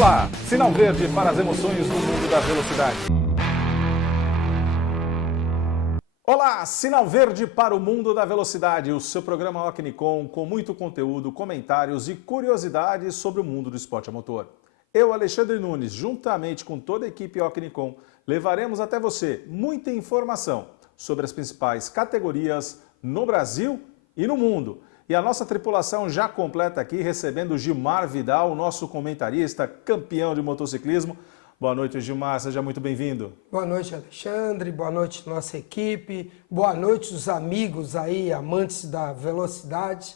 Olá, sinal verde para as emoções do mundo da velocidade. Olá, sinal verde para o mundo da velocidade, o seu programa Ocnicom com muito conteúdo, comentários e curiosidades sobre o mundo do esporte a motor. Eu, Alexandre Nunes, juntamente com toda a equipe Ocnicom, levaremos até você muita informação sobre as principais categorias no Brasil e no mundo. E a nossa tripulação já completa aqui, recebendo Gilmar Vidal, nosso comentarista, campeão de motociclismo. Boa noite, Gilmar, seja muito bem-vindo. Boa noite, Alexandre, boa noite, nossa equipe, boa noite, os amigos aí, amantes da velocidade.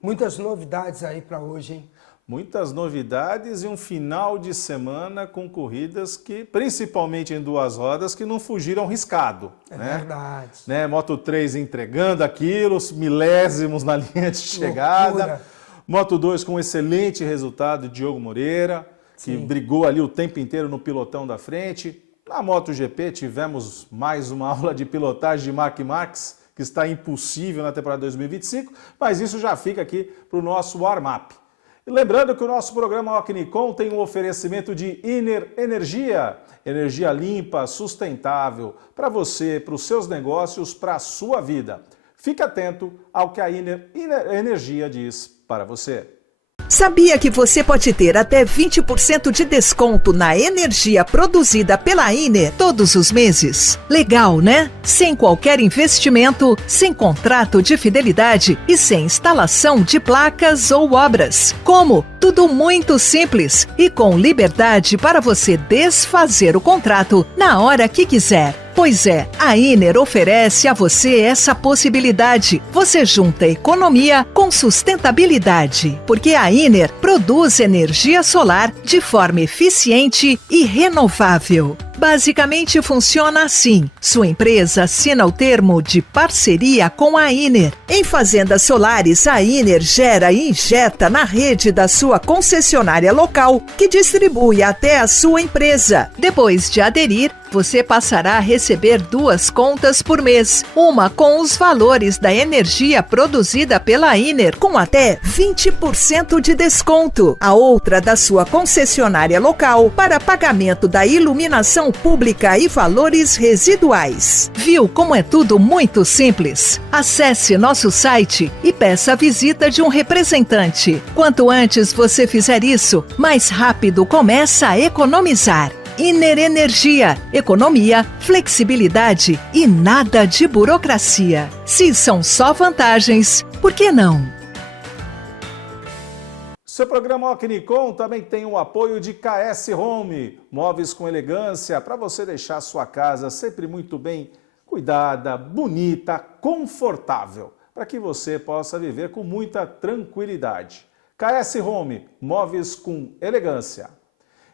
Muitas novidades aí para hoje, hein? Muitas novidades e um final de semana com corridas que, principalmente em duas rodas, que não fugiram riscado. É verdade. Moto 3 entregando aquilo, milésimos na linha de chegada. Loucura. Moto 2 com um excelente resultado, Diogo Moreira, que brigou ali o tempo inteiro no pilotão da frente. Na MotoGP tivemos mais uma aula de pilotagem de Marc Marques, que está impossível na temporada 2025, mas isso já fica aqui para o nosso warm-up. E lembrando que o nosso programa Ocnicom tem um oferecimento de Iner Energia, energia limpa, sustentável, para você, para os seus negócios, para a sua vida. Fique atento ao que a Iner Energia diz para você. Sabia que você pode ter até 20% de desconto na energia produzida pela Iner todos os meses? Legal, né? Sem qualquer investimento, sem contrato de fidelidade e sem instalação de placas ou obras. Como? Tudo muito simples e com liberdade para você desfazer o contrato na hora que quiser. Pois é, a Iner oferece a você essa possibilidade. Você junta economia com sustentabilidade, porque a Iner produz energia solar de forma eficiente e renovável. Basicamente funciona assim. Sua empresa assina o termo de parceria com a Iner. Em fazendas solares, a Iner gera e injeta na rede da sua concessionária local, que distribui até a sua empresa. Depois de aderir, você passará a receber 2 contas por mês. Uma com os valores da energia produzida pela Iner, com até 20% de desconto. A outra da sua concessionária local, para pagamento da iluminação pública e valores residuais. Viu como é tudo muito simples? Acesse nosso site e peça a visita de um representante. Quanto antes você fizer isso, mais rápido começa a economizar. Iner Energia, economia, flexibilidade e nada de burocracia. Se são só vantagens, por que não? Seu programa Ocnicom também tem o apoio de KS Home, móveis com elegância para você deixar sua casa sempre muito bem cuidada, bonita, confortável, para que você possa viver com muita tranquilidade. KS Home, móveis com elegância.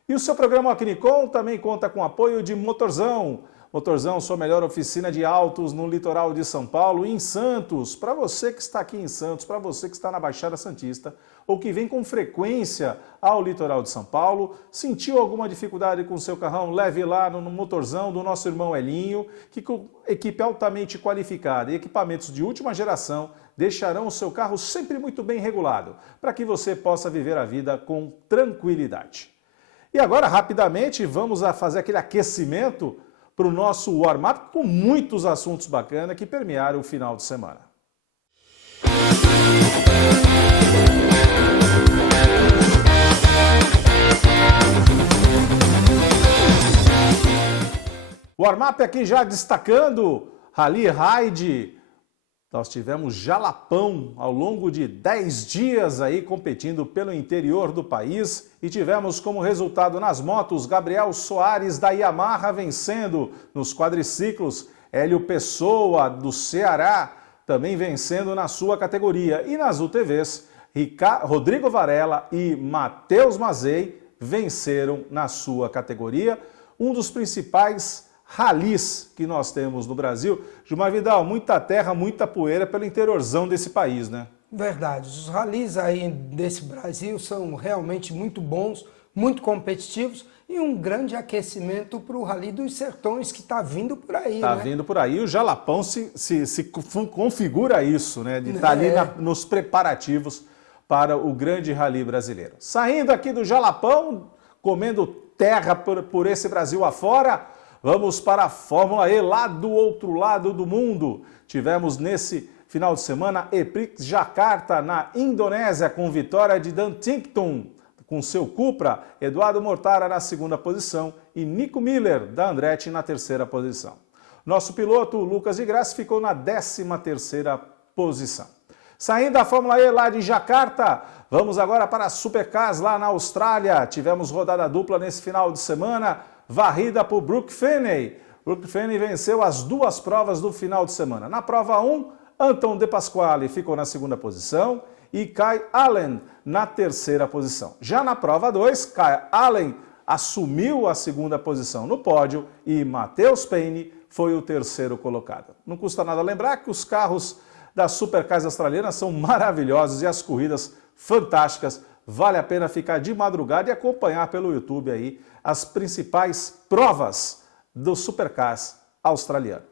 E o seu programa Ocnicom também conta com o apoio de Motorzão. Motorzão, sua melhor oficina de autos no litoral de São Paulo e em Santos. Para você que está aqui em Santos, para você que está na Baixada Santista ou que vem com frequência ao litoral de São Paulo, sentiu alguma dificuldade com o seu carrão, leve lá no Motorzão do nosso irmão Elinho, que com equipe altamente qualificada e equipamentos de última geração deixarão o seu carro sempre muito bem regulado, para que você possa viver a vida com tranquilidade. E agora, rapidamente, vamos a fazer aquele aquecimento para o nosso warm-up com muitos assuntos bacanas que permearam o final de semana. Warm-up aqui já destacando Rally Ride. Nós tivemos Jalapão ao longo de 10 dias aí competindo pelo interior do país e tivemos como resultado nas motos Gabriel Soares da Yamaha vencendo, nos quadriciclos Hélio Pessoa do Ceará também vencendo na sua categoria e nas UTVs Rodrigo Varela e Matheus Mazei venceram na sua categoria, um dos principais ralis que nós temos no Brasil. Gilmar Vidal, muita terra, muita poeira pelo interiorzão desse país, né? Verdade, os ralis aí desse Brasil são realmente muito bons, muito competitivos e um grande aquecimento para o Rally dos Sertões que está vindo por aí, Está vindo por aí, o Jalapão se configura isso, né? De estar ali nos preparativos para o grande Rally brasileiro. Saindo aqui do Jalapão, comendo terra por esse Brasil afora. Vamos para a Fórmula E, lá do outro lado do mundo. Tivemos nesse final de semana E-Prix Jakarta, na Indonésia, com vitória de Dan Tincton, com seu Cupra, Eduardo Mortara na segunda posição e Nico Miller, da Andretti, na terceira posição. Nosso piloto, Lucas de Grassi, ficou na 13ª posição. Saindo da Fórmula E lá de Jakarta, vamos agora para a Supercars lá na Austrália. Tivemos rodada dupla nesse final de semana, varrida por Brooke Feney. Brooke Feney venceu as duas provas do final de semana. Na prova 1, Anton De Pasquale ficou na segunda posição e Kai Allen na terceira posição. Já na prova 2, Kai Allen assumiu a segunda posição no pódio e Matheus Payne foi o terceiro colocado. Não custa nada lembrar que os carros das Supercars australianas são maravilhosos e as corridas fantásticas. Vale a pena ficar de madrugada e acompanhar pelo YouTube aí as principais provas do Supercars australiano.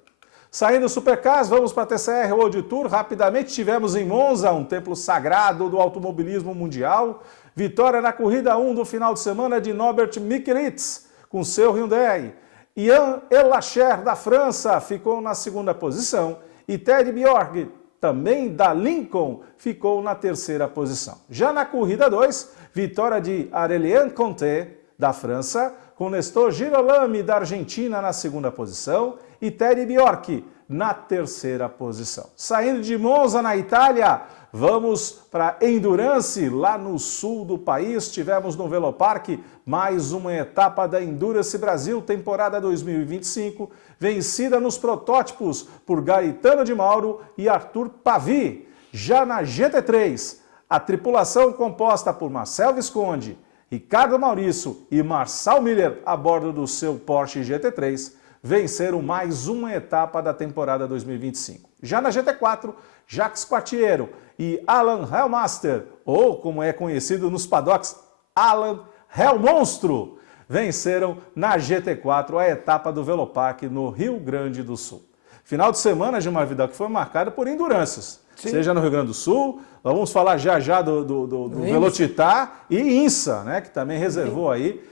Saindo do Supercars, vamos para a TCR World Tour. Rapidamente tivemos em Monza, um templo sagrado do automobilismo mundial. Vitória na corrida 1 do final de semana de Norbert Mikelitz, com seu Hyundai. Ian Elacher, da França, ficou na segunda posição. E Ted Bjork, também da Lincoln, ficou na terceira posição. Já na corrida 2, vitória de Aurélien Conté, da França, com Nestor Girolami, da Argentina, na segunda posição, e Ted Bjork na terceira posição. Saindo de Monza, na Itália, vamos para Endurance, lá no sul do país. Tivemos no Velopark mais uma etapa da Endurance Brasil, temporada 2025, vencida nos protótipos por Gaetano de Mauro e Arthur Pavi. Já na GT3, a tripulação composta por Marcel Visconde, Ricardo Maurício e Marçal Miller, a bordo do seu Porsche GT3, venceram mais uma etapa da temporada 2025. Já na GT4, Jacques Quartiero e Alan Hellmaster, ou como é conhecido nos paddocks, Alan Hellmonstro, venceram na GT4 a etapa do Velopark no Rio Grande do Sul. Final de semana, Gilmar Vidal, que foi marcado por endurâncias, seja no Rio Grande do Sul, vamos falar já do Velocitar e INSA, né, que também reservou aí.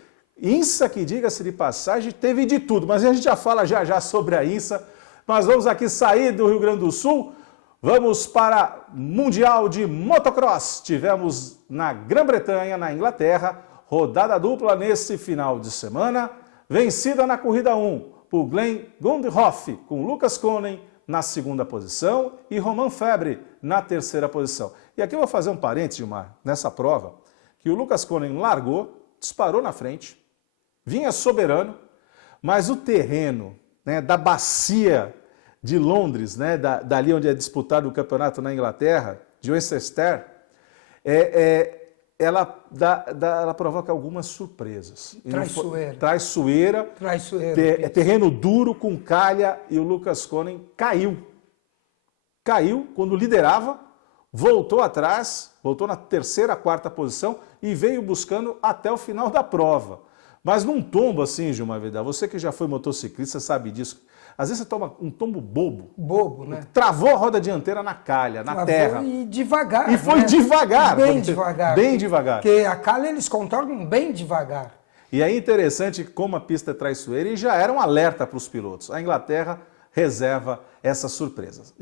INSA, que diga-se de passagem, teve de tudo, mas a gente já fala já sobre a INSA. Mas vamos aqui sair do Rio Grande do Sul, vamos para Mundial de Motocross. Tivemos na Grã-Bretanha, na Inglaterra, rodada dupla nesse final de semana, vencida na corrida 1 por Glenn Gundhoff, com Lucas Konen na segunda posição e Romain Febre na terceira posição. E aqui eu vou fazer um parênteses, Gilmar, nessa prova, que o Lucas Konen largou, disparou na frente, vinha soberano, mas o terreno, né, da bacia de Londres, né, dali onde é disputado o campeonato na Inglaterra, de Winchester, ela provoca algumas surpresas. Traiçoeira. Terreno duro, com calha, e o Lucas Konen caiu. Caiu quando liderava, voltou atrás, voltou na terceira, quarta posição e veio buscando até o final da prova. Mas num tombo assim, Gilmar Vidal, você que já foi motociclista sabe disso. Às vezes você toma um tombo bobo. Bobo, né? Travou a roda dianteira na calha, na terra. E devagar. E foi devagar. Bem devagar. Bem devagar. Porque a calha eles contornam bem devagar. E é interessante como a pista é traiçoeira e já era um alerta para os pilotos. A Inglaterra reserva essas surpresas.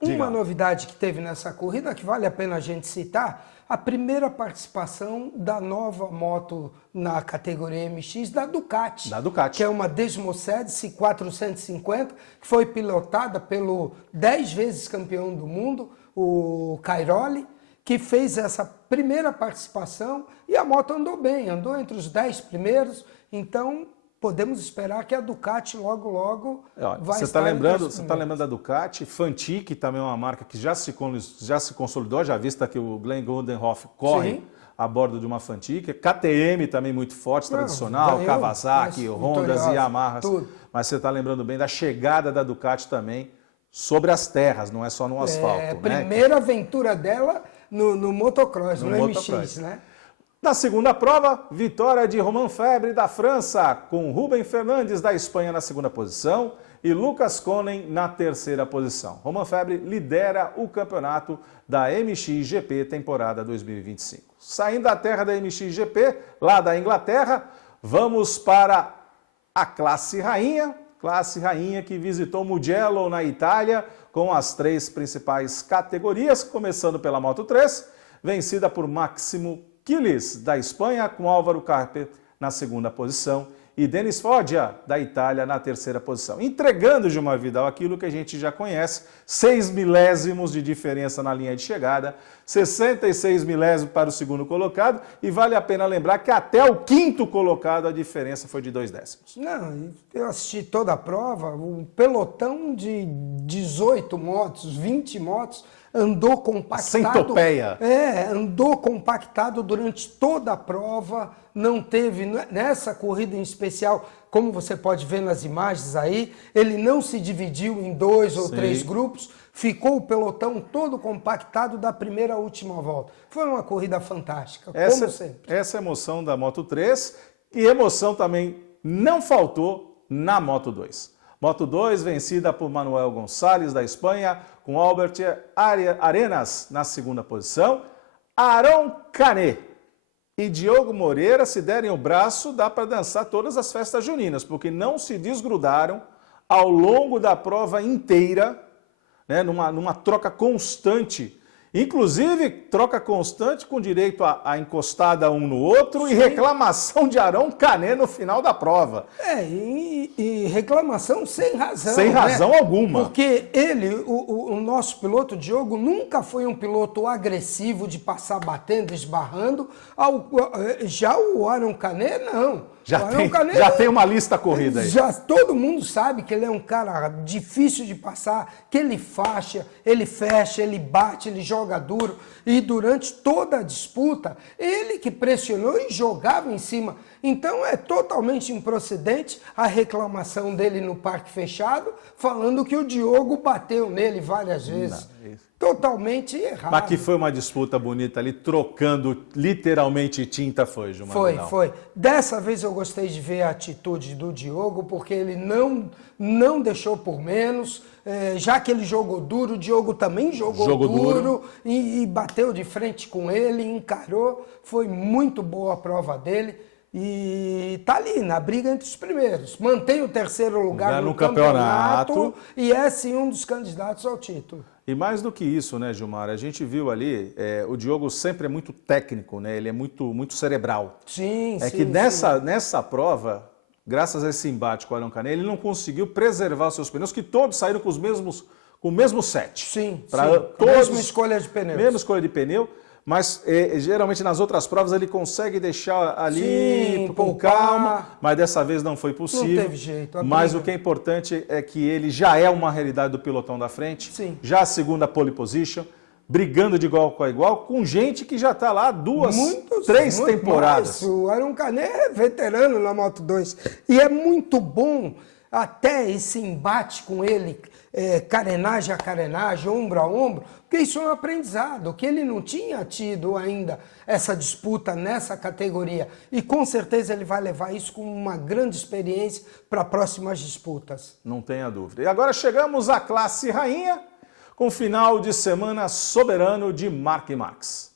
Uma novidade que teve nessa corrida, que vale a pena a gente citar, a primeira participação da nova moto na categoria MX da Ducati. Que é uma Desmosedice 450, que foi pilotada pelo 10 vezes campeão do mundo, o Cairoli, que fez essa primeira participação e a moto andou bem, andou entre os 10 primeiros, então podemos esperar que a Ducati logo vai estar... Você está lembrando da Ducati? Fantic também é uma marca que já se consolidou, já vista que o Glenn Gundhoff corre a bordo de uma Fantic. KTM também muito forte, tradicional, Kawasaki, Hondas e Yamahas. Tudo. Mas você está lembrando bem da chegada da Ducati também sobre as terras, não é só no asfalto. É a primeira aventura dela no motocross, no MX, né? Na segunda prova, vitória de Romain Febre da França, com Ruben Fernandes da Espanha na segunda posição e Lucas Konen na terceira posição. Romain Febvre lidera o campeonato da MXGP temporada 2025. Saindo da terra da MXGP, lá da Inglaterra, vamos para a classe rainha que visitou Mugello na Itália com as 3 principais categorias, começando pela Moto 3, vencida por Máximo Quiles, da Espanha, com Álvaro Carpe na segunda posição e Denis Foggia, da Itália, na terceira posição. Entregando, Gilmar Vidal, aquilo que a gente já conhece, 6 milésimos de diferença na linha de chegada, 66 milésimos para o segundo colocado, e vale a pena lembrar que até o quinto colocado a diferença foi de 2 décimos. Não, eu assisti toda a prova, um pelotão de 18 motos, 20 motos, andou compactado. Centopeia. Andou compactado durante toda a prova, não teve, nessa corrida em especial, como você pode ver nas imagens aí, ele não se dividiu em 2 ou 3 grupos, ficou o pelotão todo compactado da primeira à última volta. Foi uma corrida fantástica, como sempre. Essa emoção da Moto 3 e emoção também não faltou na Moto 2. Moto 2 vencida por Manuel Gonçalves, da Espanha, com Albert Arenas na segunda posição. Aron Canet e Diogo Moreira, se derem o braço, dá para dançar todas as festas juninas, porque não se desgrudaram ao longo da prova inteira, né, numa troca constante. Inclusive, troca constante com direito a encostada um no outro. Sim. E reclamação de Aron Canet no final da prova. E reclamação sem razão. Sem razão alguma. Porque ele, o nosso piloto Diogo, nunca foi um piloto agressivo de passar batendo, esbarrando. Já o Aron Canet, não. Já tem uma lista corrida aí. Todo mundo sabe que ele é um cara difícil de passar, que ele faixa, ele fecha, ele bate, ele joga duro. E durante toda a disputa, ele que pressionou e jogava em cima. Então é totalmente improcedente a reclamação dele no parque fechado, falando que o Diogo bateu nele várias vezes. Totalmente errado. Mas que foi uma disputa bonita ali, trocando literalmente tinta, foi, Gilmar? Foi. Dessa vez eu gostei de ver a atitude do Diogo, porque ele não deixou por menos. Já que ele jogou duro, o Diogo também jogou duro. E bateu de frente com ele, encarou. Foi muito boa a prova dele. E tá ali, na briga entre os primeiros. Mantém o terceiro lugar no campeonato e é sim um dos candidatos ao título. E mais do que isso, né, Gilmar? A gente viu ali, o Diogo sempre é muito técnico, né? Ele é muito cerebral. Sim, que nessa prova, graças a esse embate com o Aron Canet, ele não conseguiu preservar os seus pneus, que todos saíram com o mesmo set. Sim, mesma escolha de pneus. Mesma escolha de pneu. Mas geralmente nas outras provas ele consegue deixar ali com calma, mas dessa vez não foi possível. Não teve jeito. Mas o que é importante é que ele já é uma realidade do pelotão da frente, já a segunda pole position, brigando de igual com igual, com gente que já está lá 3 temporadas. O Aron Canet é veterano na Moto 2 e é muito bom até esse embate com ele, carenagem a carenagem, ombro a ombro, porque isso é um aprendizado, que ele não tinha tido ainda essa disputa nessa categoria. E com certeza ele vai levar isso com uma grande experiência para próximas disputas. Não tenha dúvida. E agora chegamos à classe rainha, com final de semana soberano de Marc Marques.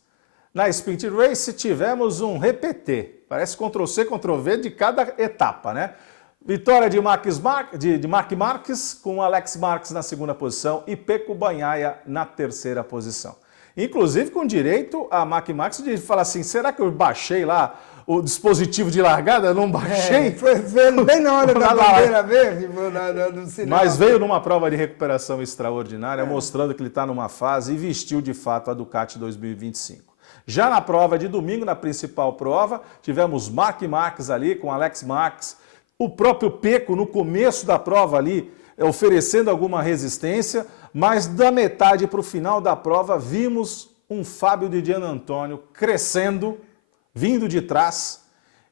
Na Sprint Race tivemos um repeté, parece Ctrl-C, Ctrl-V de cada etapa, né? Vitória de Marc Marques, com Alex Marques na segunda posição e Pecco Bagnaia na terceira posição. Inclusive com direito a Marc Marques de falar assim, será que eu baixei lá o dispositivo de largada? Eu não baixei? Foi bem na hora da bandeira verde do sinal. Mas veio numa prova de recuperação extraordinária, mostrando que ele está numa fase e vestiu de fato a Ducati 2025. Já na prova de domingo, na principal prova, tivemos Marc Marques ali com Alex Marques, o próprio Pecco, no começo da prova ali, oferecendo alguma resistência, mas da metade para o final da prova, vimos um Fábio de Giannantonio crescendo, vindo de trás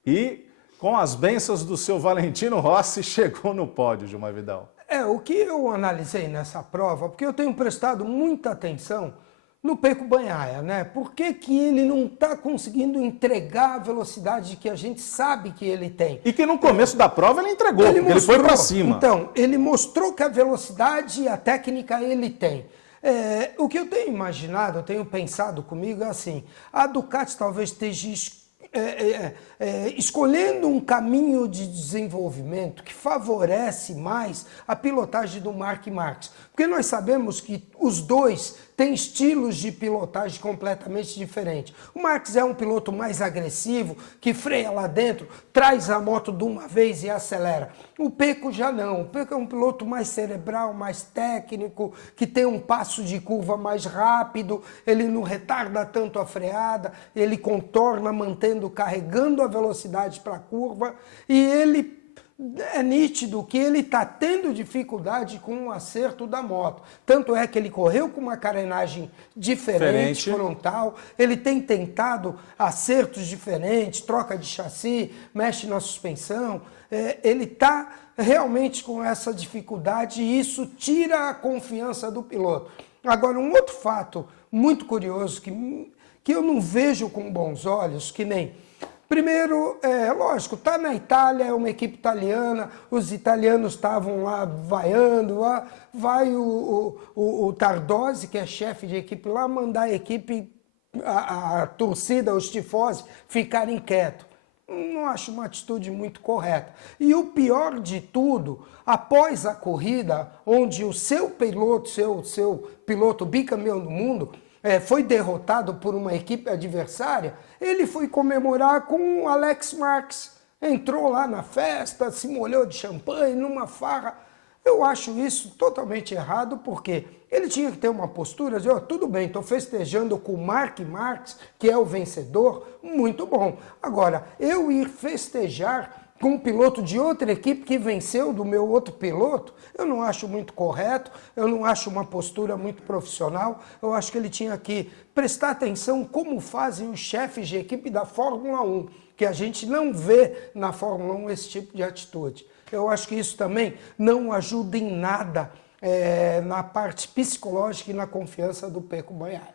e, com as bênçãos do seu Valentino Rossi, chegou no pódio, Gilmar Vidal. O que eu analisei nessa prova, porque eu tenho prestado muita atenção no Pecco Bagnaia, né? Por que que ele não está conseguindo entregar a velocidade que a gente sabe que ele tem? E que no começo da prova ele entregou, ele foi para cima. Então, ele mostrou que a velocidade e a técnica ele tem. O que eu tenho imaginado, eu tenho pensado comigo é assim, a Ducati talvez esteja escolhendo um caminho de desenvolvimento que favorece mais a pilotagem do Marc Marques. Porque nós sabemos que os dois têm estilos de pilotagem completamente diferentes. O Marques é um piloto mais agressivo, que freia lá dentro, traz a moto de uma vez e acelera. O Pecco já não. O Pecco é um piloto mais cerebral, mais técnico, que tem um passo de curva mais rápido, ele não retarda tanto a freada, ele contorna carregando a velocidade para a curva, e ele é nítido que ele está tendo dificuldade com o acerto da moto. Tanto é que ele correu com uma carenagem diferente. Frontal, ele tem tentado acertos diferentes, troca de chassi, mexe na suspensão, ele está realmente com essa dificuldade e isso tira a confiança do piloto. Agora, um outro fato muito curioso que eu não vejo com bons olhos, que nem... Primeiro, lógico, está na Itália, é uma equipe italiana, os italianos estavam lá vaiando, vai o Tardosi, que é chefe de equipe lá, mandar a equipe, a torcida, os tifosi, ficarem quietos. Não acho uma atitude muito correta. E o pior de tudo, após a corrida, onde o seu piloto, seu piloto bicampeão do mundo, foi derrotado por uma equipe adversária, ele foi comemorar com o Alex Marques. Entrou lá na festa, se molhou de champanhe, numa farra. Eu acho isso totalmente errado, porque ele tinha que ter uma postura de, tudo bem, estou festejando com o Marc Marques, que é o vencedor, muito bom. Agora, eu ir festejar com um piloto de outra equipe que venceu do meu outro piloto, eu não acho muito correto, eu não acho uma postura muito profissional, eu acho que ele tinha que prestar atenção como fazem os chefes de equipe da Fórmula 1, que a gente não vê na Fórmula 1 esse tipo de atitude. Eu acho que isso também não ajuda em nada na parte psicológica e na confiança do Pecco Bagnaia.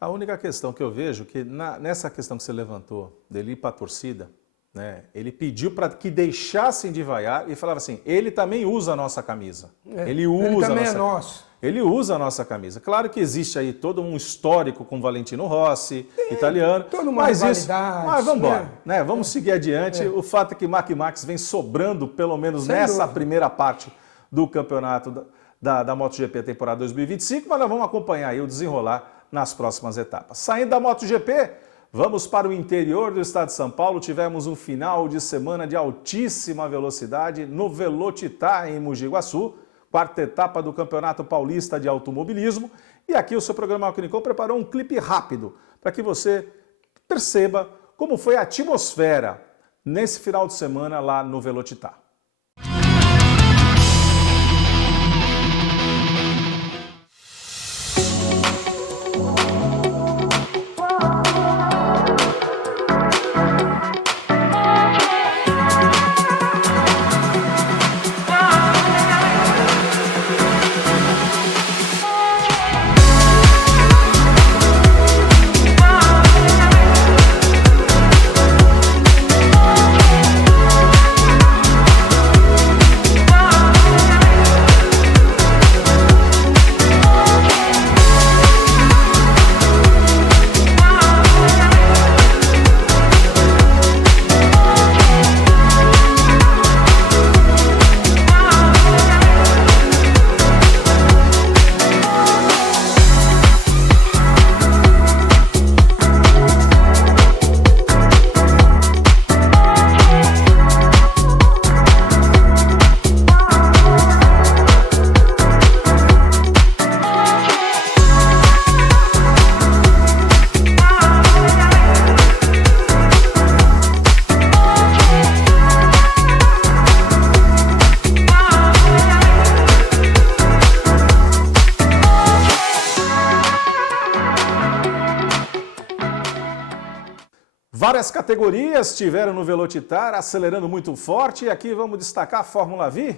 A única questão que eu vejo, que nessa questão que você levantou, dele ir para a torcida, né, ele pediu para que deixassem de vaiar e falava assim, ele também usa a nossa camisa. Ele também é nosso. Ele usa a nossa camisa. Claro que existe aí todo um histórico com Valentino Rossi, italiano. Toda uma rivalidade. Mas vamos embora, né? Vamos seguir adiante. O fato é que Marc Marques vem sobrando, pelo menos nessa primeira parte do campeonato da MotoGP temporada 2025, mas nós vamos acompanhar aí o desenrolar nas próximas etapas. Saindo da MotoGP, vamos para o interior do estado de São Paulo. Tivemos um final de semana de altíssima velocidade no Velocitar, em Mogi Guaçu, quarta etapa do Campeonato Paulista de Automobilismo. E aqui o seu programa Alquinicom preparou um clipe rápido para que você perceba como foi a atmosfera nesse final de semana lá no Velocitar. Várias categorias tiveram no Velocitar, acelerando muito forte. E aqui vamos destacar a Fórmula V,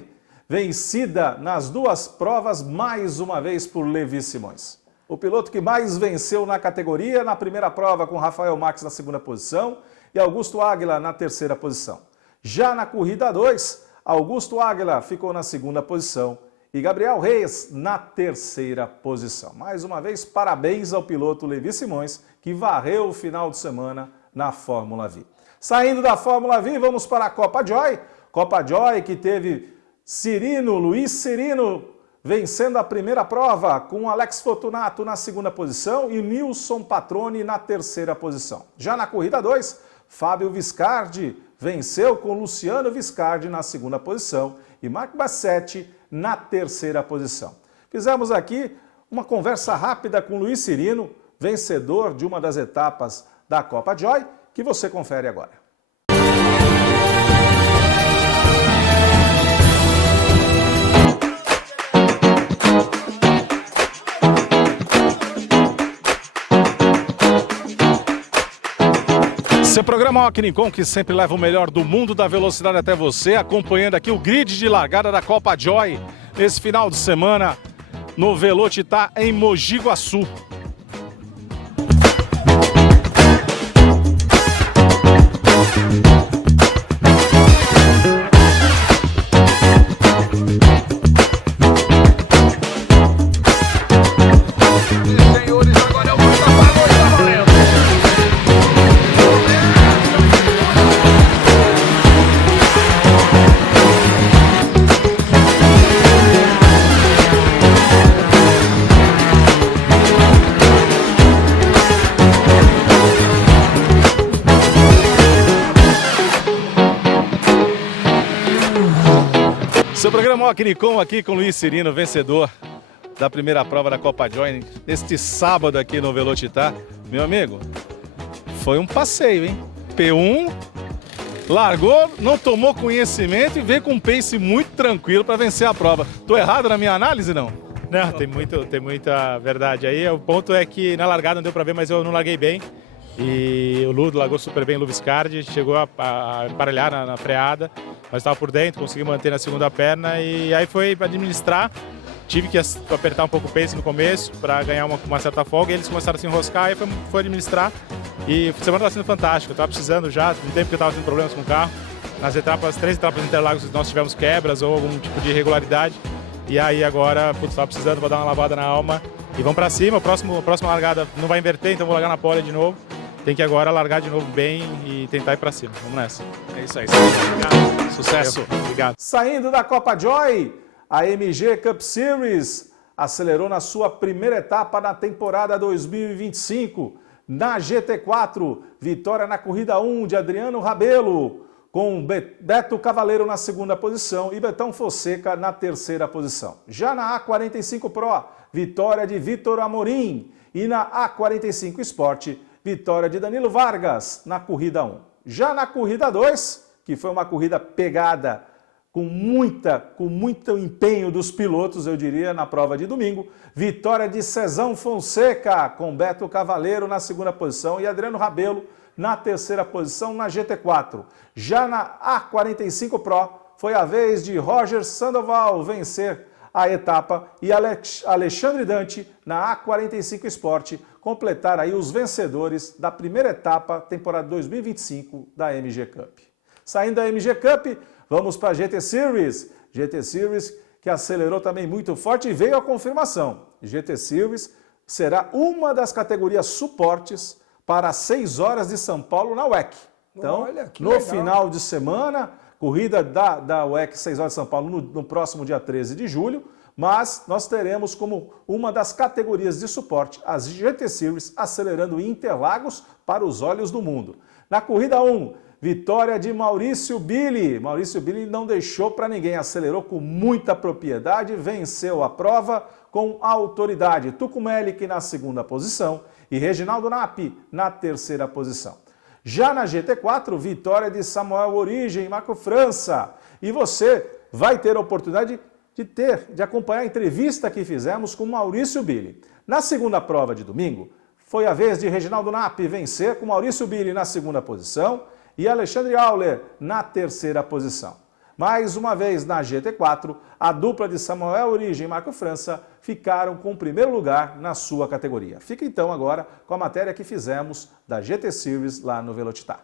vencida nas duas provas mais uma vez por Levi Simões. o piloto que mais venceu na categoria, na primeira prova com Rafael Marques na segunda posição e Augusto Águila na terceira posição. Já na corrida 2, Augusto Águila ficou na segunda posição e Gabriel Reis na terceira posição. Mais uma vez, parabéns ao piloto Levi Simões, que varreu o final de semana na Fórmula V. Saindo da Fórmula V, vamos para a Copa Joy. Copa Joy que teve Luiz Cirino, vencendo a primeira prova, com Alex Fortunato na segunda posição e Nilson Patroni na terceira posição. Já na corrida 2, Fábio Viscardi venceu com Luciano Viscardi na segunda posição e Marco Bassetti na terceira posição. Fizemos aqui uma conversa rápida com Luiz Cirino, vencedor de uma das etapas da Copa Joy, que você confere agora. Seu programa Alquinicom, que sempre leva o melhor do mundo da velocidade até você, acompanhando aqui o grid de largada da Copa Joy nesse final de semana no Velocitar em Mogi Guaçu. Seu programa Alquinicom aqui com Luiz Cirino, vencedor da primeira prova da Copa Joy, neste sábado aqui no Velocitar. Meu amigo, foi um passeio, hein? P1, largou, não tomou conhecimento e veio com um pace muito tranquilo para vencer a prova. Tô errado na minha análise, não? Não, tem muita verdade aí. O ponto é que na largada não deu para ver, mas eu não larguei bem. E o Ludo largou super bem, o Viscardi, chegou a emparelhar na freada, mas estava por dentro, consegui manter na segunda perna e aí foi para administrar. Tive que apertar um pouco o pace no começo para ganhar uma certa folga, e eles começaram a se enroscar, e foi administrar. E a semana está sendo fantástica, eu estava precisando já, no tempo que eu estava tendo problemas com o carro. Nas três etapas de Interlagos nós tivemos quebras ou algum tipo de irregularidade. E aí agora, estava precisando, vou dar uma lavada na alma e vamos para cima. A próxima largada não vai inverter, então vou largar na pole de novo. Tem que agora largar de novo bem e tentar ir para cima. Vamos nessa. É isso aí. Obrigado. Sucesso. Obrigado. Saindo da Copa Joy, a MG Cup Series acelerou na sua primeira etapa na temporada 2025. Na GT4, vitória na corrida 1 de Adriano Rabelo, com Beto Cavaleiro na segunda posição e Betão Fonseca na terceira posição. Já na A45 Pro, vitória de Vitor Amorim. E na A45 Sport, vitória de Danilo Vargas na corrida 1. Já na corrida 2, que foi uma corrida pegada com muito empenho dos pilotos, eu diria, na prova de domingo, vitória de Cezão Fonseca com Beto Cavaleiro na segunda posição e Adriano Rabelo na terceira posição na GT4. Já na A45 Pro, foi a vez de Roger Sandoval vencer a etapa e Alexandre Dante na A45 Sport completar aí os vencedores da primeira etapa, temporada 2025 da MG Cup. Saindo da MG Cup, vamos para a GT Series. GT Series que acelerou também muito forte e veio a confirmação. GT Series será uma das categorias suportes para as 6 horas de São Paulo na WEC. Então, no legal. Final de semana, corrida da WEC 6 horas de São Paulo no próximo dia 13 de julho, mas nós teremos como uma das categorias de suporte as GT Series acelerando Interlagos para os olhos do mundo. Na corrida 1, vitória de Maurício Billy. Maurício Billy não deixou para ninguém, acelerou com muita propriedade, venceu a prova com autoridade. Tucumelli na segunda posição e Reginaldo Napi na terceira posição. Já na GT4, vitória de Samuel Origem e Marco França. E você vai ter a oportunidade de acompanhar a entrevista que fizemos com Maurício Billy. Na segunda prova de domingo, foi a vez de Reginaldo Napi vencer com Maurício Billy na segunda posição e Alexandre Auler na terceira posição. Mais uma vez, na GT4, a dupla de Samuel Origem e Marco França ficaram com o primeiro lugar na sua categoria. Fica então agora com a matéria que fizemos da GT Series lá no Velocitar.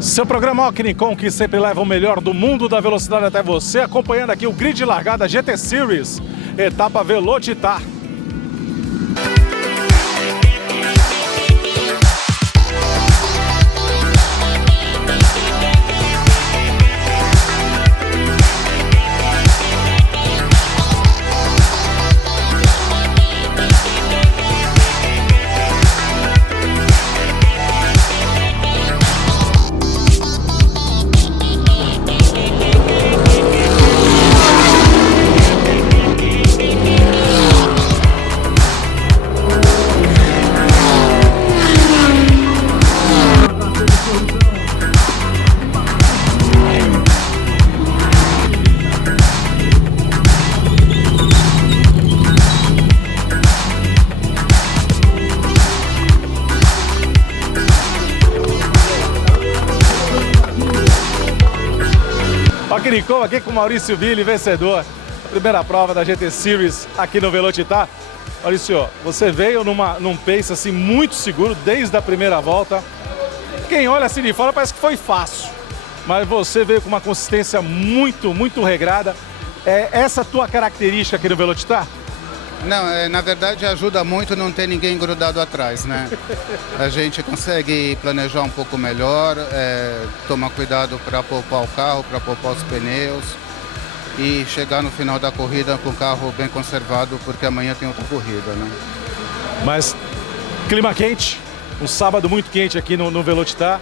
Seu programa Ocnicom, que sempre leva o melhor do mundo da velocidade até você, acompanhando aqui o grid de largada GT Series, etapa Velocitar. Ocnicom aqui com Maurício Billy, vencedor da primeira prova da GT Series aqui no Velocitar. Maurício, você veio num pace assim muito seguro desde a primeira volta. Quem olha assim de fora parece que foi fácil, mas você veio com uma consistência muito regrada. É essa a tua característica aqui no Velocitar? Não, na verdade ajuda muito não ter ninguém grudado atrás, né? A gente consegue planejar um pouco melhor, tomar cuidado para poupar o carro, para poupar os pneus e chegar no final da corrida com o carro bem conservado, porque amanhã tem outra corrida, né? Mas clima quente, um sábado muito quente aqui no Velocitar.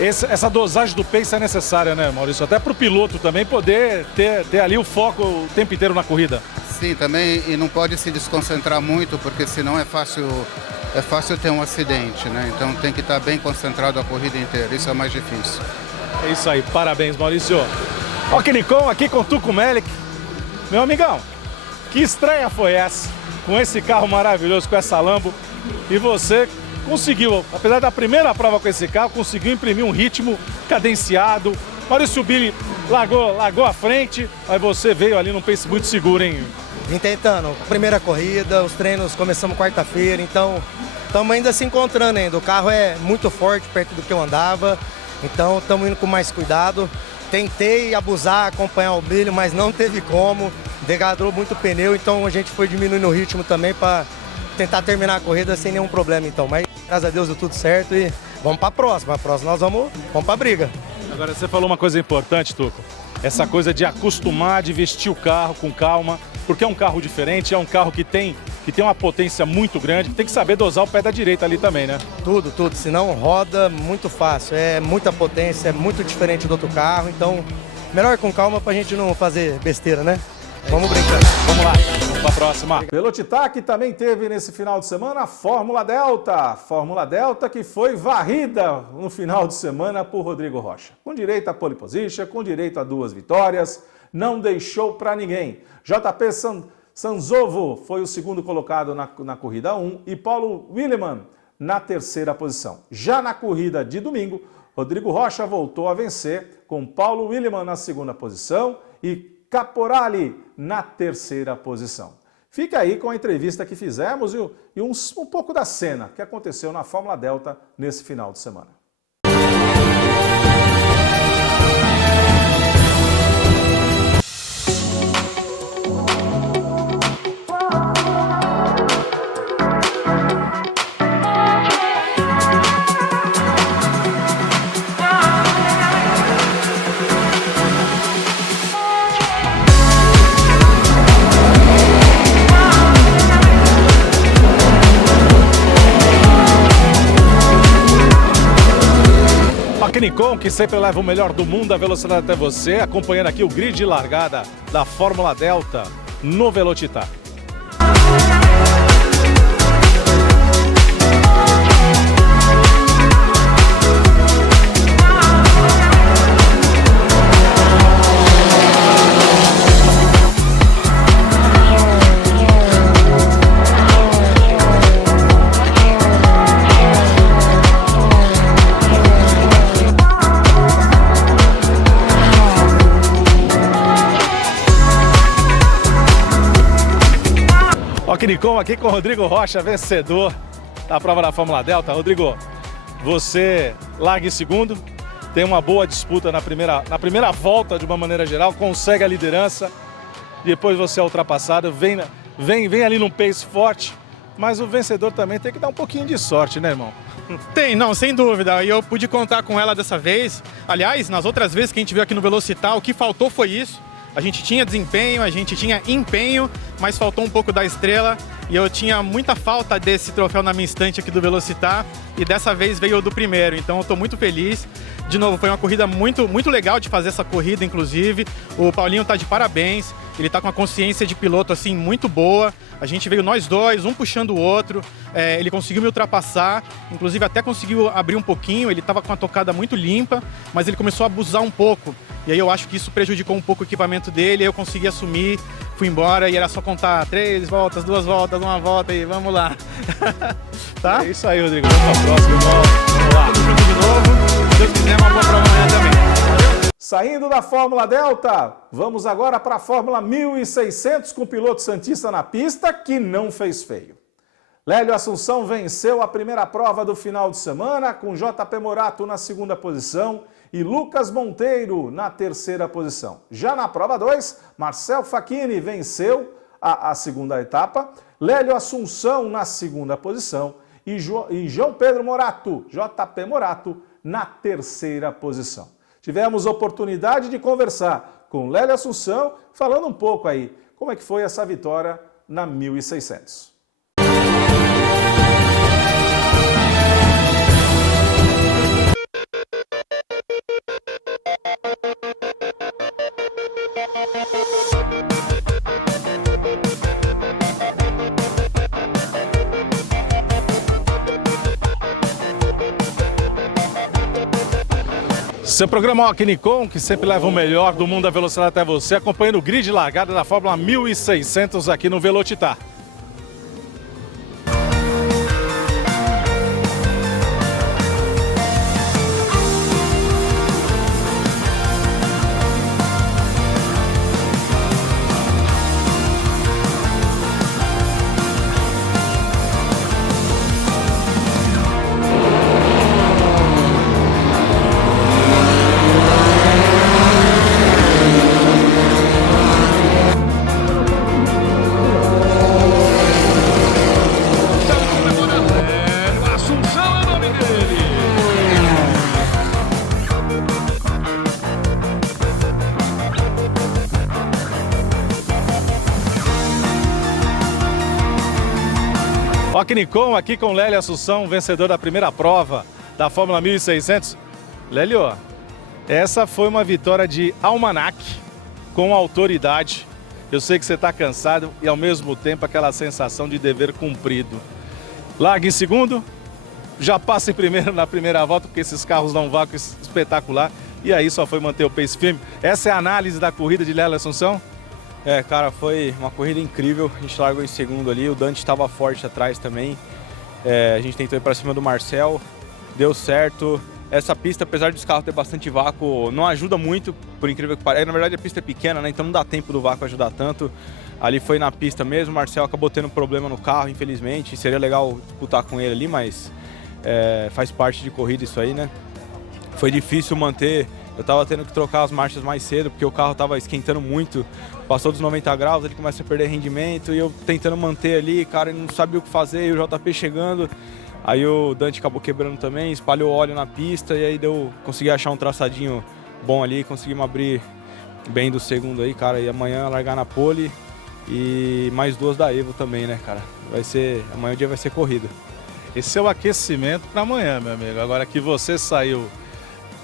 Essa dosagem do pace é necessária, né, Maurício? Até para o piloto também poder ter ali o foco o tempo inteiro na corrida. Sim, também, e não pode se desconcentrar muito, porque senão é fácil ter um acidente, né? Então tem que estar bem concentrado a corrida inteira, isso é mais difícil. É isso aí, parabéns, Maurício. Ocnicom aqui com Tuco Melic. Meu amigão, que estreia foi essa? Com esse carro maravilhoso, com essa Lambo, e você conseguiu, apesar da primeira prova com esse carro, conseguiu imprimir um ritmo cadenciado. Maurício Billy largou à frente, mas você veio ali num pace muito seguro, hein? Vim tentando, primeira corrida, os treinos começamos quarta-feira, então estamos ainda se encontrando ainda. O carro é muito forte perto do que eu andava, então estamos indo com mais cuidado. Tentei abusar, acompanhar o brilho, mas não teve como. Degradou muito o pneu, então a gente foi diminuindo o ritmo também para tentar terminar a corrida sem nenhum problema, então. Mas graças a Deus deu tudo certo e vamos para a próxima. A próxima nós vamos para a briga. Agora você falou uma coisa importante, Tuco. Essa coisa de acostumar, de vestir o carro com calma, porque é um carro diferente, é um carro que tem uma potência muito grande, tem que saber dosar o pé da direita ali também, né? Tudo, senão roda muito fácil, é muita potência, é muito diferente do outro carro, então melhor com calma pra gente não fazer besteira, né? Vamos brincando. Vamos lá, vamos pra próxima. Velocitar que também teve nesse final de semana a Fórmula Delta. Fórmula Delta que foi varrida no final de semana por Rodrigo Rocha. Com direito a pole position, com direito a 2 vitórias, não deixou para ninguém. JP Sanzovo foi o segundo colocado na corrida 1 e Paulo Willeman na terceira posição. Já na corrida de domingo, Rodrigo Rocha voltou a vencer com Paulo Willeman na segunda posição e Caporali na terceira posição. Fica aí com a entrevista que fizemos e um pouco da cena que aconteceu na Fórmula Delta nesse final de semana. Ocnicom, que sempre leva o melhor do mundo da velocidade até você, acompanhando aqui o grid de largada da Fórmula Delta no Velocitar. Nicom aqui com o Rodrigo Rocha, vencedor da prova da Fórmula Delta. Rodrigo, você larga em segundo, tem uma boa disputa na primeira volta de uma maneira geral, consegue a liderança, depois você é ultrapassado, vem ali num pace forte, mas o vencedor também tem que dar um pouquinho de sorte, né, irmão? Tem, não, sem dúvida. E eu pude contar com ela dessa vez. Aliás, nas outras vezes que a gente veio aqui no Velocitar, o que faltou foi isso. A gente tinha desempenho, a gente tinha empenho, mas faltou um pouco da estrela. E eu tinha muita falta desse troféu na minha estante aqui do Velocitar. E dessa vez veio do primeiro, então eu estou muito feliz. De novo, foi uma corrida muito legal de fazer essa corrida, inclusive. O Paulinho está de parabéns. Ele está com a consciência de piloto assim muito boa. A gente veio nós dois, um puxando o outro. Ele conseguiu me ultrapassar, inclusive até conseguiu abrir um pouquinho. Ele estava com a tocada muito limpa, mas ele começou a abusar um pouco. E aí eu acho que isso prejudicou um pouco o equipamento dele. Eu consegui assumir, fui embora e era só contar 3 voltas, 2 voltas, 1 volta e vamos lá. Tá? É isso aí, Rodrigo. Vamos pra próxima, irmão. Vamos lá. Tudo junto de novo. Se Deus quiser, uma boa prova amanhã também. Saindo da Fórmula Delta, vamos agora para a Fórmula 1600 com o piloto santista na pista que não fez feio. Lélio Assunção venceu a primeira prova do final de semana com JP Morato na segunda posição e Lucas Monteiro na terceira posição. Já na prova 2, Marcel Facchini venceu a segunda etapa, Lélio Assunção na segunda posição e João Pedro Morato, JP Morato, na terceira posição. Tivemos oportunidade de conversar com Lélio Assunção, falando um pouco aí como é que foi essa vitória na 1600. Seu programa Nicom, que sempre leva o melhor do mundo da velocidade até você, acompanhando o grid de largada da Fórmula 1600 aqui no Velocitar. Nicom aqui com Lélio Assunção, vencedor da primeira prova da Fórmula 1600. Lélio, essa foi uma vitória de almanaque, com autoridade. Eu sei que você está cansado e ao mesmo tempo aquela sensação de dever cumprido. Larga em segundo, já passa em primeiro na primeira volta, porque esses carros dão um vácuo espetacular. E aí só foi manter o pace firme. Essa é a análise da corrida de Lélio Assunção? Cara, foi uma corrida incrível, a gente largou em segundo ali, o Dante estava forte atrás também, a gente tentou ir para cima do Marcel, deu certo. Essa pista, apesar dos carros ter bastante vácuo, não ajuda muito, por incrível que pareça. Na verdade a pista é pequena, né? Então não dá tempo do vácuo ajudar tanto. Ali foi na pista mesmo, o Marcel acabou tendo problema no carro, infelizmente, seria legal disputar com ele ali, mas faz parte de corrida isso aí, né? Foi difícil manter. Eu estava tendo que trocar as marchas mais cedo, porque o carro estava esquentando muito. Passou dos 90 graus, ele começa a perder rendimento e eu tentando manter ali, cara, ele não sabia o que fazer, e o JP chegando. Aí o Dante acabou quebrando também, espalhou óleo na pista e aí consegui achar um traçadinho bom ali, conseguimos abrir bem do segundo aí, cara. E amanhã largar na pole e mais 2 da Evo também, né, cara? Amanhã o dia vai ser corrida. Esse é o aquecimento para amanhã, meu amigo. Agora que você saiu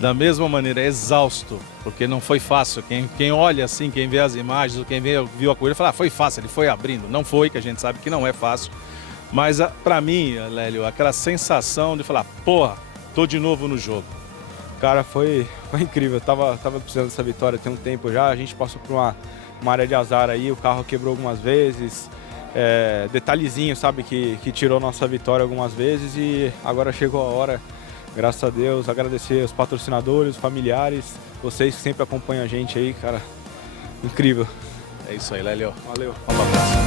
da mesma maneira, exausto, porque não foi fácil. Quem olha assim, quem vê as imagens, ou quem viu a corrida, fala, foi fácil, ele foi abrindo. Não foi, que a gente sabe que não é fácil. Mas pra mim, Lélio, aquela sensação de falar, porra, tô de novo no jogo. Cara, foi incrível. Eu tava precisando dessa vitória tem um tempo já. A gente passou por uma área de azar aí, o carro quebrou algumas vezes. Detalhezinho, sabe, que tirou nossa vitória algumas vezes e agora chegou a hora. Graças a Deus, agradecer aos patrocinadores, familiares, vocês que sempre acompanham a gente aí, cara, incrível. É isso aí, Lélio. Valeu. Vamos pra próxima.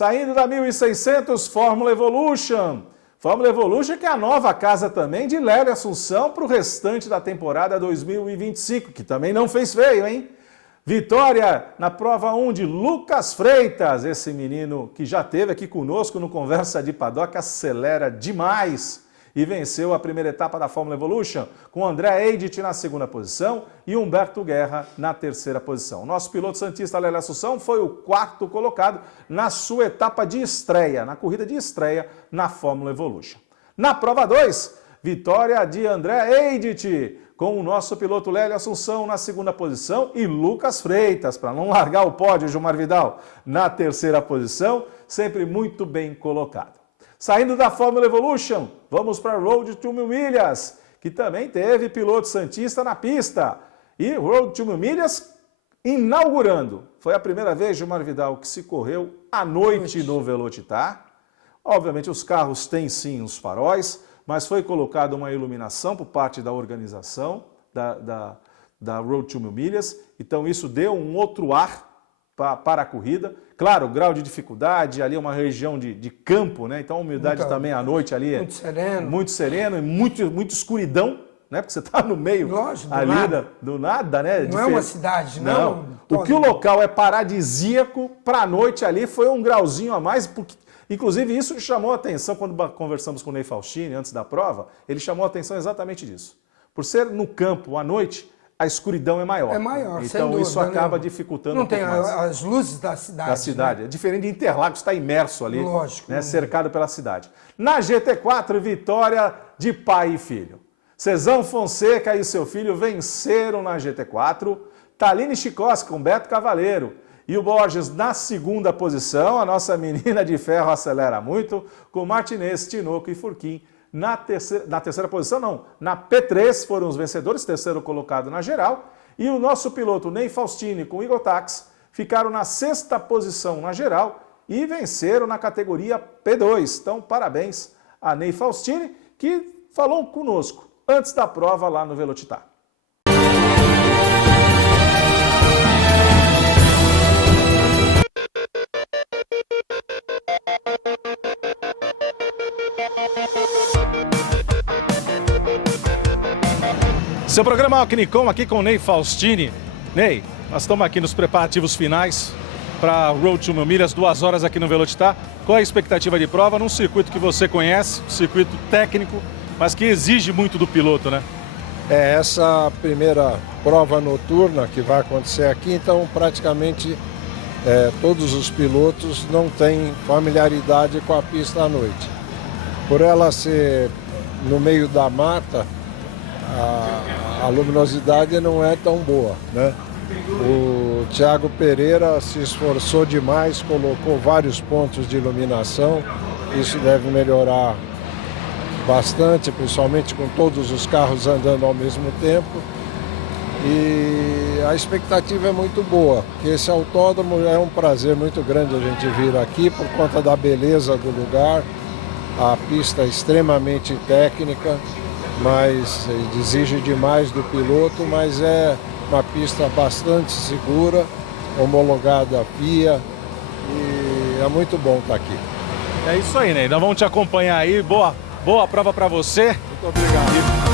Saindo da 1.600, Fórmula Evolution. Fórmula Evolution que é a nova casa também de Lélio Assunção para o restante da temporada 2025, que também não fez feio, hein? Vitória na prova 1 de Lucas Freitas, esse menino que já esteve aqui conosco no Conversa de Paddock, acelera demais e venceu a primeira etapa da Fórmula Evolution, com André Eidit na segunda posição e Humberto Guerra na terceira posição. Nosso piloto santista Lélio Assunção foi o 4º colocado na sua etapa de estreia, na corrida de estreia na Fórmula Evolution. Na prova 2, vitória de André Eidit, com o nosso piloto Lélio Assunção na segunda posição e Lucas Freitas, para não largar o pódio, Gilmar Vidal, na terceira posição, sempre muito bem colocado. Saindo da Fórmula Evolution, vamos para a Road to 1.000 milhas, que também teve piloto santista na pista. E Road to 1.000 milhas inaugurando. Foi a primeira vez, Gilmar Vidal, que se correu à noite no Velocitar. Obviamente os carros têm sim os faróis, mas foi colocada uma iluminação por parte da organização da Road to 1.000 milhas. Então isso deu um outro ar para a corrida. Claro, o grau de dificuldade, ali é uma região de campo, né? Então a umidade também à noite ali é muito sereno e muito escuridão, né? Porque você está no meio do nada, né? Não é uma cidade, não. O que o local é paradisíaco, para a noite ali foi um grauzinho a mais, porque inclusive isso chamou a atenção quando conversamos com o Ney Faustini antes da prova, ele chamou a atenção exatamente disso. Por ser no campo à noite, a escuridão é maior. É maior, então isso acaba dificultando não um pouco mais. Não tem as luzes da cidade. É diferente de Interlagos, está imerso ali, lógico, né, cercado pela cidade. Na GT4, vitória de pai e filho. Cezão Fonseca e seu filho venceram na GT4. Taline Chicossi com Beto Cavaleiro. E o Borges na segunda posição. A nossa menina de ferro acelera muito, com Martinez, Tinoco e Furquim. Na terceira posição, não, na P3 foram os vencedores, terceiro colocado na geral, e o nosso piloto Ney Faustini com Eagle Tax ficaram na sexta posição na geral e venceram na categoria P2. Então, parabéns a Ney Faustini, que falou conosco antes da prova lá no Velocitar. Seu programa Alquinicom aqui com o Ney Faustini. Ney, nós estamos aqui nos preparativos finais para a Road to 1.000 milhas, 2 horas aqui no Velocitar. Qual é a expectativa de prova num circuito que você conhece, circuito técnico, mas que exige muito do piloto, né? É essa primeira prova noturna que vai acontecer aqui, então praticamente todos os pilotos não têm familiaridade com a pista à noite. Por ela ser no meio da mata, a luminosidade não é tão boa, né? O Thiago Pereira se esforçou demais, colocou vários pontos de iluminação, isso deve melhorar bastante, principalmente com todos os carros andando ao mesmo tempo. E a expectativa é muito boa, porque esse autódromo é um prazer muito grande a gente vir aqui por conta da beleza do lugar, a pista é extremamente técnica, mas exige demais do piloto, mas é uma pista bastante segura, homologada FIA, e é muito bom estar aqui. É isso aí, Ney. Nós vamos te acompanhar aí. Boa prova para você. Muito obrigado.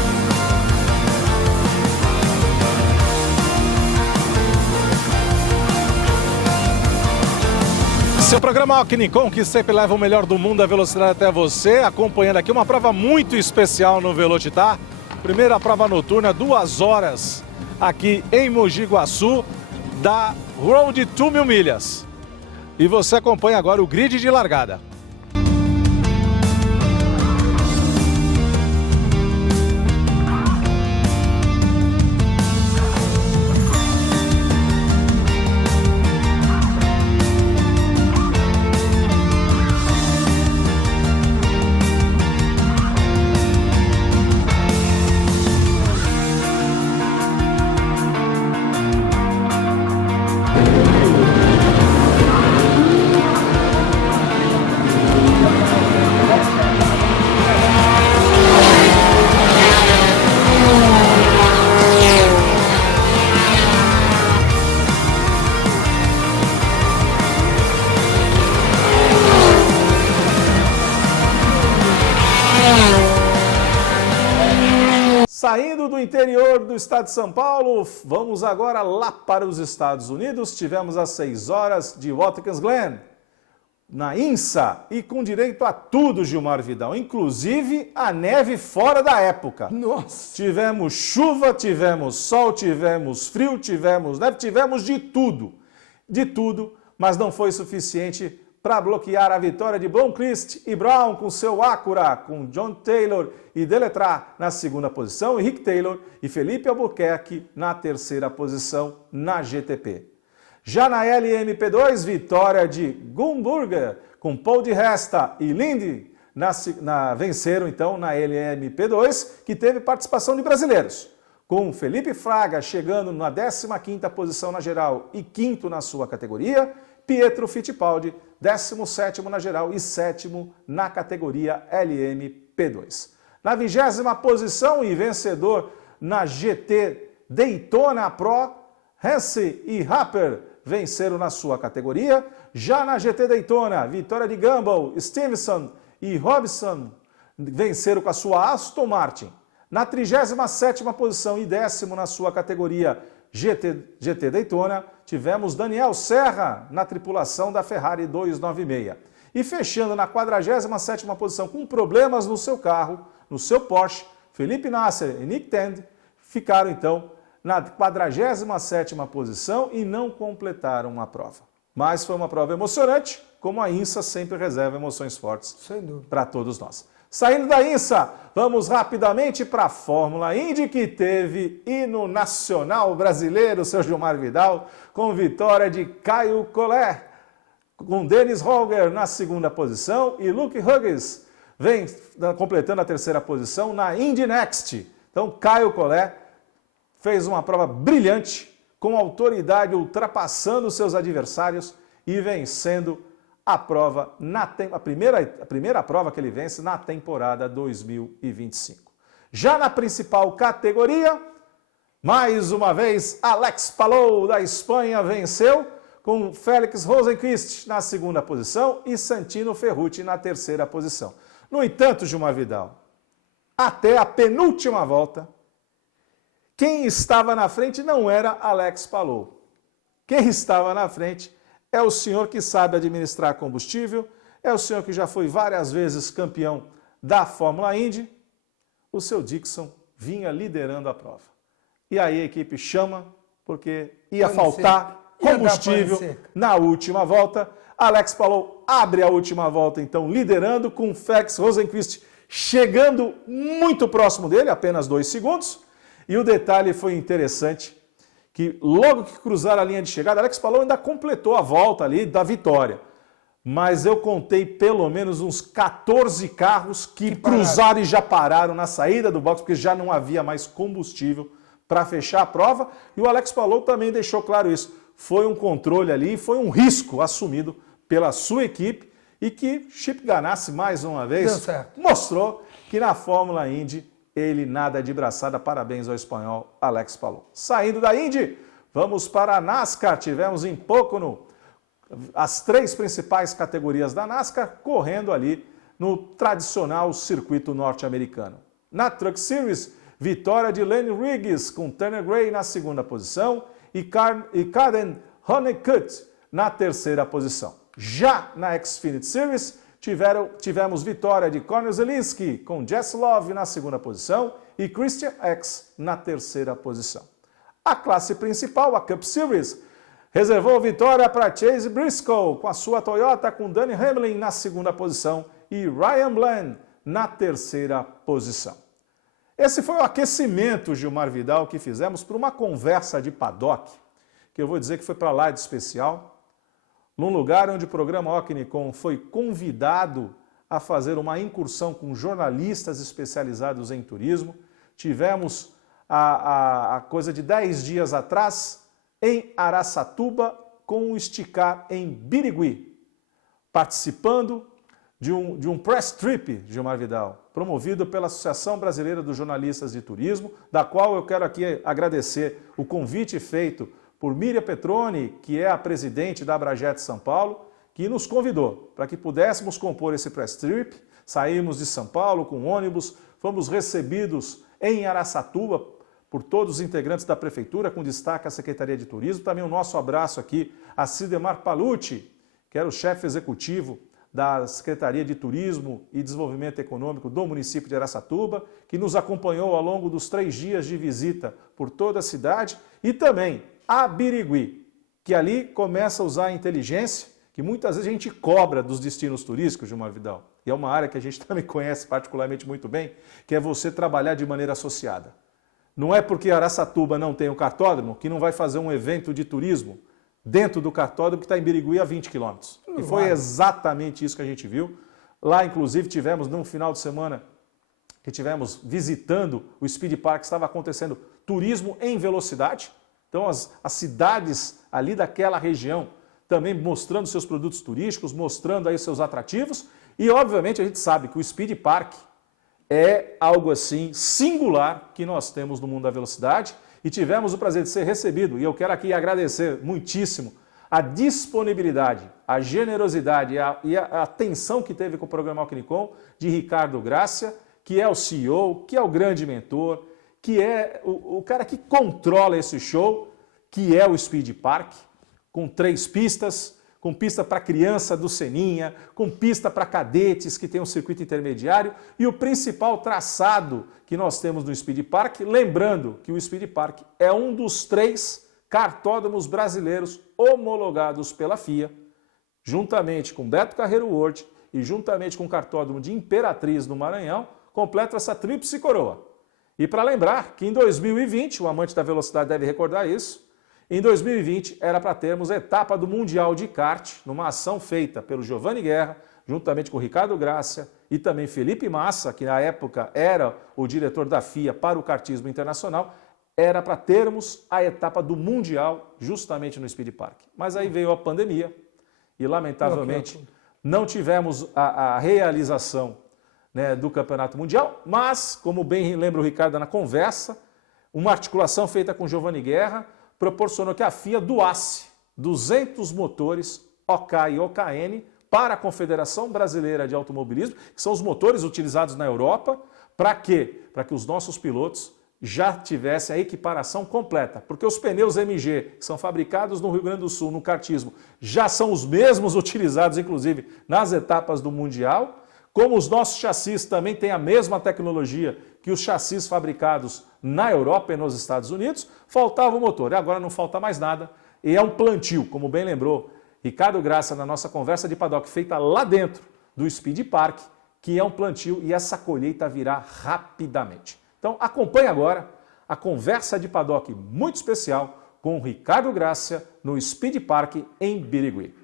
Seu programa Alquinicom, que sempre leva o melhor do mundo da velocidade até você, acompanhando aqui uma prova muito especial no Velocitar. Primeira prova noturna, 2 horas aqui em Mogi Guaçu, da Road to 1.000 milhas. E você acompanha agora o grid de largada. Saindo do interior do estado de São Paulo, vamos agora lá para os Estados Unidos. Tivemos às 6 horas de Watkins Glen, na INSA, e com direito a tudo, Gilmar Vidal, inclusive a neve fora da época. Nossa! Tivemos chuva, tivemos sol, tivemos frio, tivemos neve, tivemos de tudo, mas não foi suficiente para bloquear a vitória de Blomqvist e Brown com seu Acura, com John Taylor e Deletrat na segunda posição, e Rick Taylor e Felipe Albuquerque na terceira posição na GTP. Já na LMP2, vitória de Gumburger com Paul di Resta e Lindy venceram então na LMP2, que teve participação de brasileiros, com Felipe Fraga chegando na 15ª posição na geral e 5º na sua categoria, Pietro Fittipaldi 17º na geral e 7º na categoria LMP2. Na 20ª posição e vencedor na GT Daytona Pro, Hesse e Harper venceram na sua categoria. Já na GT Daytona, vitória de Gumbel, Stevenson e Robson venceram com a sua Aston Martin. Na 37ª posição e 10º na sua categoria GT Daytona, tivemos Daniel Serra na tripulação da Ferrari 296. E fechando na 47ª posição com problemas no seu carro, no seu Porsche, Felipe Nasser e Nick Tandy ficaram então na 47ª posição e não completaram a prova. Mas foi uma prova emocionante, como a INSA sempre reserva emoções fortes para todos nós. Saindo da INSA, vamos rapidamente para a Fórmula Indy, que teve hino nacional brasileiro, seu Gilmar Vidal, com vitória de Caio Collet, com Dennis Holger na segunda posição e Luke Hughes vem completando a terceira posição na Indy Next. Então, Caio Collet fez uma prova brilhante, com autoridade, ultrapassando seus adversários e vencendo a prova, a primeira prova que ele vence na temporada 2025. Já na principal categoria, mais uma vez, Alex Palou, da Espanha, venceu, com Félix Rosenqvist na segunda posição e Santino Ferrucci na terceira posição. No entanto, Gilmar Vidal, até a penúltima volta, quem estava na frente não era Alex Palou. Quem estava na frente é o senhor que sabe administrar combustível, é o senhor que já foi várias vezes campeão da Fórmula Indy. O seu Dixon vinha liderando a prova. E aí a equipe chama, porque ia faltar combustível na última volta. Alex Palou abre a última volta, então, liderando, com Félix Rosenqvist chegando muito próximo dele, apenas 2 segundos. E o detalhe foi interessante, que logo que cruzaram a linha de chegada, Alex Palou ainda completou a volta ali da vitória. Mas eu contei pelo menos uns 14 carros que cruzaram e já pararam na saída do box, porque já não havia mais combustível para fechar a prova. E o Alex Palou também deixou claro isso. Foi um controle ali, foi um risco assumido pela sua equipe e que Chip Ganassi, mais uma vez, mostrou que na Fórmula Indy ele nada de braçada. Parabéns ao espanhol Alex Palou. Saindo da Indy, vamos para a NASCAR. Tivemos em Pocono as 3 principais categorias da NASCAR correndo ali no tradicional circuito norte-americano. Na Truck Series, vitória de Lenny Riggs com Tanner Gray na segunda posição e Caden Honeycutt na terceira posição. Já na Xfinity Series, tivemos vitória de Conor Zelinsky com Jess Love na segunda posição e Christian X na terceira posição. A classe principal, a Cup Series, reservou vitória para Chase Briscoe com a sua Toyota, com Danny Hamlin na segunda posição e Ryan Bland na terceira posição. Esse foi o aquecimento, Gilmar Vidal, que fizemos para uma conversa de paddock, que eu vou dizer que foi para lá de especial, num lugar onde o programa Ocnicom foi convidado a fazer uma incursão com jornalistas especializados em turismo. Tivemos a coisa de 10 dias atrás em Araçatuba com o Esticar em Birigui, participando de um press trip, Gilmar Vidal, promovido pela Associação Brasileira dos Jornalistas de Turismo, da qual eu quero aqui agradecer o convite feito por Miriam Petroni, que é a presidente da Abrajet São Paulo, que nos convidou para que pudéssemos compor esse press trip. Saímos de São Paulo com ônibus, fomos recebidos em Araçatuba, por todos os integrantes da Prefeitura, com destaque à Secretaria de Turismo. Também o nosso abraço aqui a Cidemar Palucci, que era o chefe executivo da Secretaria de Turismo e Desenvolvimento Econômico do município de Araçatuba, que nos acompanhou ao longo dos 3 dias de visita por toda a cidade, e também a Birigui, que ali começa a usar a inteligência, que muitas vezes a gente cobra dos destinos turísticos, Gilmar Vidal, e é uma área que a gente também conhece particularmente muito bem, que é você trabalhar de maneira associada. Não é porque Araçatuba não tem um cartódromo que não vai fazer um evento de turismo dentro do cartódromo que está em Birigui a 20 quilômetros. E foi exatamente isso que a gente viu. Lá, inclusive, tivemos, num final de semana, que tivemos visitando o Speed Park, estava acontecendo turismo em velocidade. Então, as cidades ali daquela região também mostrando seus produtos turísticos, mostrando aí seus atrativos. E, obviamente, a gente sabe que o Speed Park é algo assim singular que nós temos no mundo da velocidade e tivemos o prazer de ser recebido. E eu quero aqui agradecer muitíssimo a disponibilidade, a generosidade e a atenção que teve com o programa Alquinicom de Ricardo Grácia, que é o CEO, que é o grande mentor, que é o cara que controla esse show, que é o Speed Park, com 3 pistas, com pista para criança do Seninha, com pista para cadetes que tem um circuito intermediário e o principal traçado que nós temos no Speed Park, lembrando que o Speed Park é um dos 3 cartódromos brasileiros homologados pela FIA, juntamente com Beto Carreiro World e juntamente com o cartódromo de Imperatriz no Maranhão, completa essa tríplice coroa. E para lembrar que em 2020, o amante da velocidade deve recordar isso, em 2020 era para termos a etapa do Mundial de Kart, numa ação feita pelo Giovanni Guerra, juntamente com o Ricardo Grácia e também Felipe Massa, que na época era o diretor da FIA para o kartismo internacional, era para termos a etapa do Mundial justamente no Speed Park. Mas aí veio a pandemia e, lamentavelmente, não tivemos a realização, né, do Campeonato Mundial, mas, como bem lembra o Ricardo na conversa, uma articulação feita com Giovanni Guerra proporcionou que a FIA doasse 200 motores OK e OKN para a Confederação Brasileira de Automobilismo, que são os motores utilizados na Europa. Para quê? Para que os nossos pilotos já tivessem a equiparação completa. Porque os pneus MG, que são fabricados no Rio Grande do Sul, no kartismo, já são os mesmos utilizados, inclusive, nas etapas do Mundial. Como os nossos chassis também têm a mesma tecnologia que os chassis fabricados na Europa e nos Estados Unidos, faltava o motor. E agora não falta mais nada. E é um plantio, como bem lembrou Ricardo Grácia na nossa conversa de paddock feita lá dentro do Speed Park, que é um plantio e essa colheita virá rapidamente. Então acompanhe agora a conversa de paddock muito especial com o Ricardo Grácia no Speed Park em Birigui.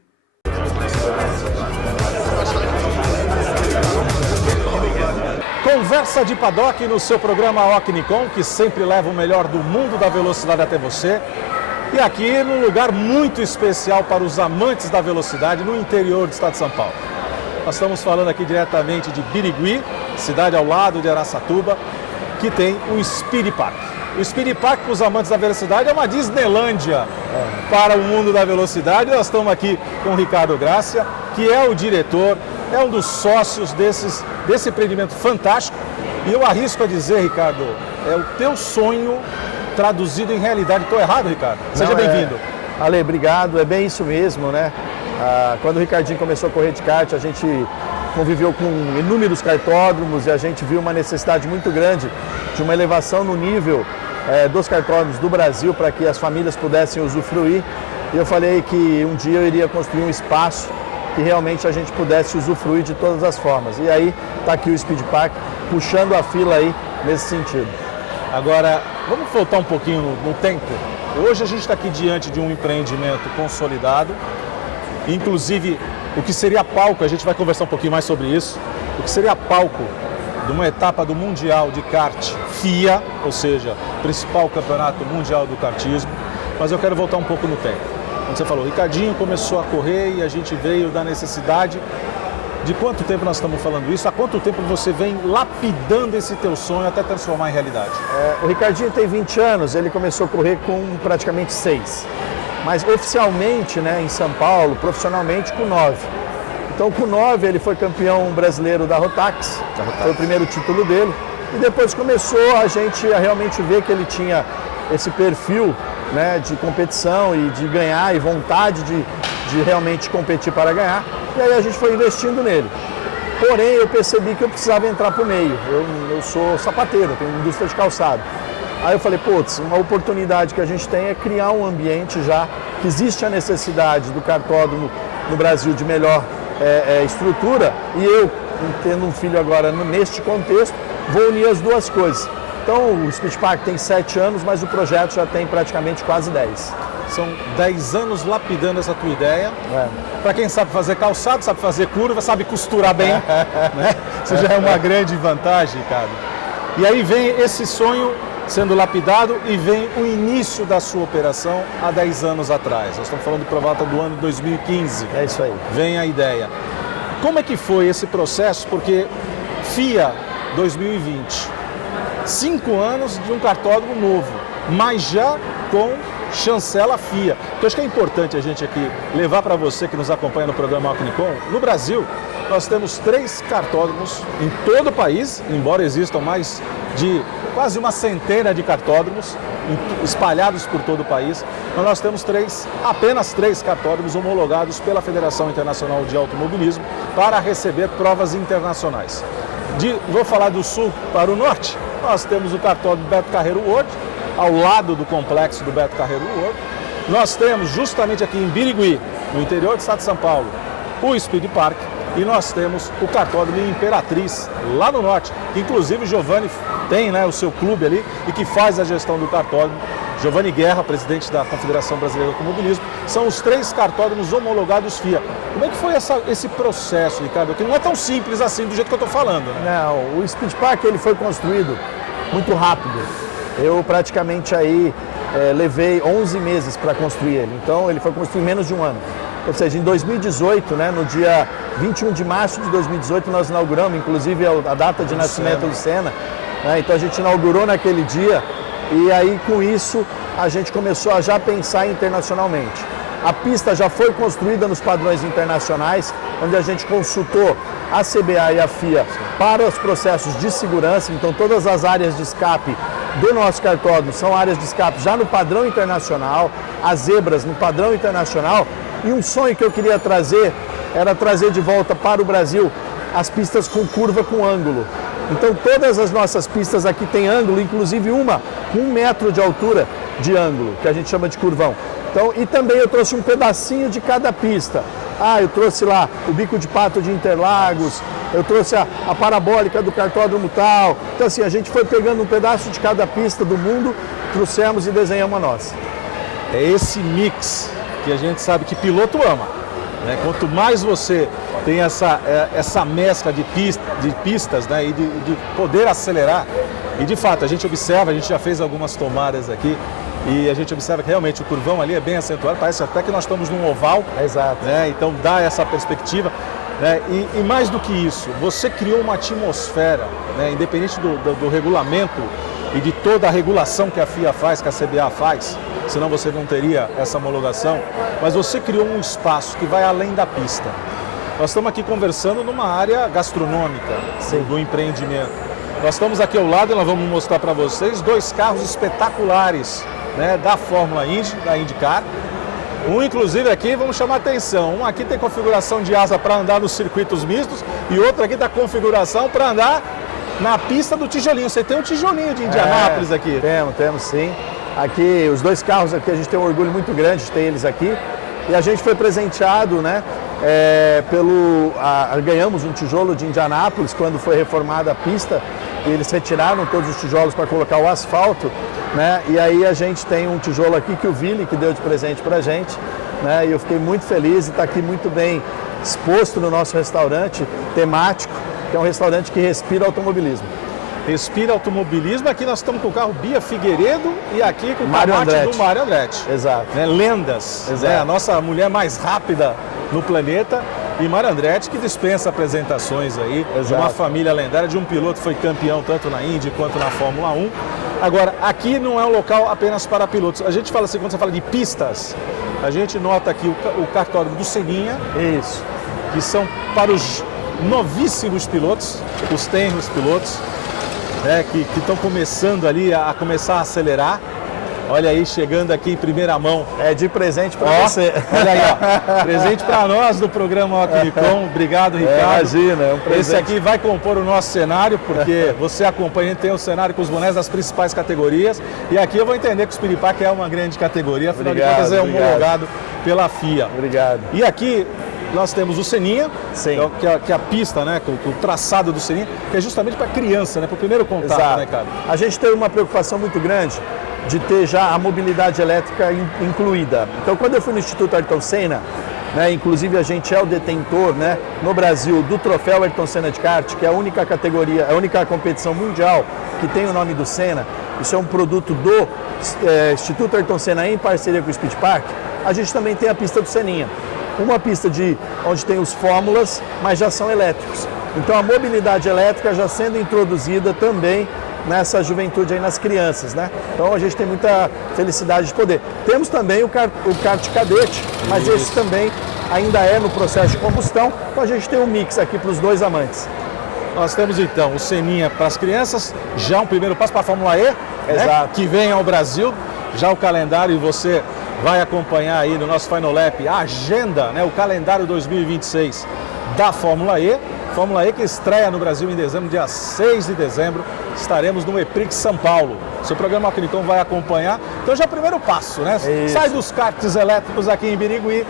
Conversa de paddock no seu programa Alquinicom, que sempre leva o melhor do mundo da velocidade até você. E aqui num lugar muito especial para os amantes da velocidade no interior do estado de São Paulo. Nós estamos falando aqui diretamente de Birigui, cidade ao lado de Araçatuba, que tem o Speed Park. O Speed Park, para os amantes da velocidade, é uma Disneylândia para o mundo da velocidade. Nós estamos aqui com o Ricardo Grácia, que é o diretor, é um dos sócios desse empreendimento fantástico. E eu arrisco a dizer, Ricardo, é o teu sonho traduzido em realidade. Estou errado, Ricardo? Seja bem-vindo. Ale, obrigado. É bem isso mesmo, né? Quando o Ricardinho começou a correr de kart, a gente conviveu com inúmeros cartódromos e a gente viu uma necessidade muito grande de uma elevação no nível dos cartódromos do Brasil para que as famílias pudessem usufruir. E eu falei que um dia eu iria construir um espaço que realmente a gente pudesse usufruir de todas as formas. E aí está aqui o Speed Park puxando a fila aí nesse sentido. Agora, vamos voltar um pouquinho no tempo. Hoje a gente está aqui diante de um empreendimento consolidado, inclusive o que seria palco, a gente vai conversar um pouquinho mais sobre isso, o que seria palco de uma etapa do Mundial de Kart FIA, ou seja, principal campeonato mundial do kartismo, mas eu quero voltar um pouco no tempo. Como você falou, o Ricardinho começou a correr e a gente veio da necessidade. De quanto tempo nós estamos falando isso? Há quanto tempo você vem lapidando esse teu sonho até transformar em realidade? O Ricardinho tem 20 anos, ele começou a correr com praticamente 6. Mas oficialmente, né, em São Paulo, profissionalmente com 9. Então com 9 ele foi campeão brasileiro da Rotax, foi o primeiro título dele. E depois começou a gente a realmente ver que ele tinha esse perfil, né, de competição e de ganhar e vontade de realmente competir para ganhar. E aí a gente foi investindo nele. Porém, eu percebi que eu precisava entrar para o meio. Eu sou sapateiro, tenho indústria de calçado. Aí eu falei, putz, uma oportunidade que a gente tem é criar um ambiente já que existe a necessidade do cartódromo no Brasil de melhor estrutura, e eu, tendo um filho agora neste contexto, vou unir as duas coisas. Então o Speed Park tem 7 anos, mas o projeto já tem praticamente quase 10. São 10 anos lapidando essa tua ideia. Para quem sabe fazer calçado, sabe fazer curva, sabe costurar bem, né? Isso já é uma grande vantagem, Ricardo. E aí vem esse sonho sendo lapidado e vem o início da sua operação há 10 anos atrás. Nós estamos falando por volta do ano 2015. É isso aí. Vem a ideia. Como é que foi esse processo? Porque FIA 2020, 5 anos de um cartódromo novo, mas já com chancela FIA. Então acho que é importante a gente aqui levar para você que nos acompanha no programa Alcknicon. No Brasil, nós temos 3 cartódromos em todo o país, embora existam mais de quase uma centena de cartódromos espalhados por todo o país, mas nós temos apenas 3 cartódromos homologados pela Federação Internacional de Automobilismo para receber provas internacionais. Vou falar do sul para o norte, nós temos o cartódromo Beto Carreiro World, ao lado do complexo do Beto Carreiro World. Nós temos justamente aqui em Birigui, no interior do estado de São Paulo, o Speed Park, e nós temos o cartódromo Imperatriz, lá no norte, que inclusive o Giovanni tem, né, o seu clube ali e que faz a gestão do cartódromo. Giovanni Guerra, presidente da Confederação Brasileira de Automobilismo, são os 3 cartódromos homologados FIA. Como é que foi esse processo, Ricardo? Que não é tão simples assim do jeito que eu estou falando, né? Não, o Speed Park ele foi construído muito rápido. Eu praticamente aí levei 11 meses para construir ele, então ele foi construído em menos de um ano. Ou seja, em 2018, né, no dia 21 de março de 2018, nós inauguramos, inclusive a data de nascimento do Senna, né, então a gente inaugurou naquele dia e aí com isso a gente começou a já pensar internacionalmente. A pista já foi construída nos padrões internacionais, onde a gente consultou a CBA e a FIA para os processos de segurança, então todas as áreas de escape do nosso cartódromo são áreas de escape já no padrão internacional, as zebras no padrão internacional, e um sonho que eu queria trazer era trazer de volta para o Brasil as pistas com curva com ângulo. Então todas as nossas pistas aqui têm ângulo, inclusive uma com 1 metro de altura de ângulo, que a gente chama de curvão. Então, e também eu trouxe um pedacinho de cada pista. Eu trouxe lá o Bico de Pato de Interlagos, eu trouxe a parabólica do cartódromo tal. Então assim, a gente foi pegando um pedaço de cada pista do mundo, trouxemos e desenhamos a nossa. É esse mix que a gente sabe que piloto ama, né? Quanto mais você tem essa mescla de pistas, né? E de poder acelerar, e de fato a gente observa, a gente já fez algumas tomadas aqui, e a gente observa que realmente o curvão ali é bem acentuado, parece até que nós estamos num oval. Exato. Né? Então dá essa perspectiva. Né? E mais do que isso, você criou uma atmosfera, né? Independente do regulamento e de toda a regulação que a FIA faz, que a CBA faz, senão você não teria essa homologação, mas você criou um espaço que vai além da pista. Nós estamos aqui conversando numa área gastronômica do empreendimento. Nós estamos aqui ao lado e nós vamos mostrar para vocês 2 carros espetaculares, né, da Fórmula Indy, da IndyCar. Um, inclusive, aqui, vamos chamar a atenção, um aqui tem configuração de asa para andar nos circuitos mistos e outro aqui tem configuração para andar na pista do tijolinho. Você tem um tijolinho de Indianápolis aqui. Temos sim. Aqui, os 2 carros aqui, a gente tem um orgulho muito grande de ter eles aqui. E a gente foi presenteado, né, ganhamos um tijolo de Indianápolis quando foi reformada a pista. E eles retiraram todos os tijolos para colocar o asfalto, né? E aí a gente tem um tijolo aqui que o Vili que deu de presente para a gente, né? E eu fiquei muito feliz e está aqui muito bem exposto no nosso restaurante temático, que é um restaurante que respira automobilismo. Respira automobilismo. Aqui nós estamos com o carro Bia Figueiredo e aqui com o Mário tomate do Mário Andretti. Exato. Né? Lendas. Exato. Né? A nossa mulher mais rápida no planeta. E Mário Andretti, que dispensa apresentações aí. Exato. De uma família lendária, de um piloto que foi campeão tanto na Indy quanto na Fórmula 1. Agora, aqui não é um local apenas para pilotos. A gente fala assim, quando você fala de pistas, a gente nota aqui o cartódromo do Seninha. Isso. Que são para os novíssimos pilotos, os tenros pilotos. né, que estão começando ali a começar a acelerar. Olha aí, chegando aqui em primeira mão. É de presente para você. Olha aí, ó. Presente para nós do programa Ocnicom. Obrigado, Ricardo. Imagina, é um presente. Esse aqui vai compor o nosso cenário, porque você acompanha, a gente tem o cenário com os bonés das principais categorias. E aqui eu vou entender que o Spiripac é uma grande categoria, afinal de contas é homologado pela FIA. Obrigado. E aqui nós temos o Seninha, que é a pista, né, com o traçado do Seninha, que é justamente para criança, né, para o primeiro contato, exato, né, cara? A gente teve uma preocupação muito grande de ter já a mobilidade elétrica incluída. Então, quando eu fui no Instituto Ayrton Senna, né, inclusive a gente é o detentor, né, no Brasil do troféu Ayrton Senna de kart, que é a única categoria, a única competição mundial que tem o nome do Senna. Isso é um produto do Instituto Ayrton Senna em parceria com o Spiripac. A gente também tem a pista do Seninha. Uma pista onde tem os fórmulas, mas já são elétricos. Então a mobilidade elétrica já sendo introduzida também nessa juventude aí, nas crianças, né? Então a gente tem muita felicidade de poder. Temos também o kart cadete, mas esse também ainda é no processo de combustão, então a gente tem um mix aqui para os dois amantes. Nós temos então o Seninha para as crianças, já um primeiro passo para a Fórmula E, né, que vem ao Brasil, já o calendário, e você vai acompanhar aí no nosso Final Lap a agenda, né, o calendário 2026 da Fórmula E. Fórmula E que estreia no Brasil em dezembro, dia 6 de dezembro, estaremos no EPRIX São Paulo. Seu programa Ocnicom vai acompanhar. Então já é o primeiro passo, né? Isso. Sai dos karts elétricos aqui em Birigui,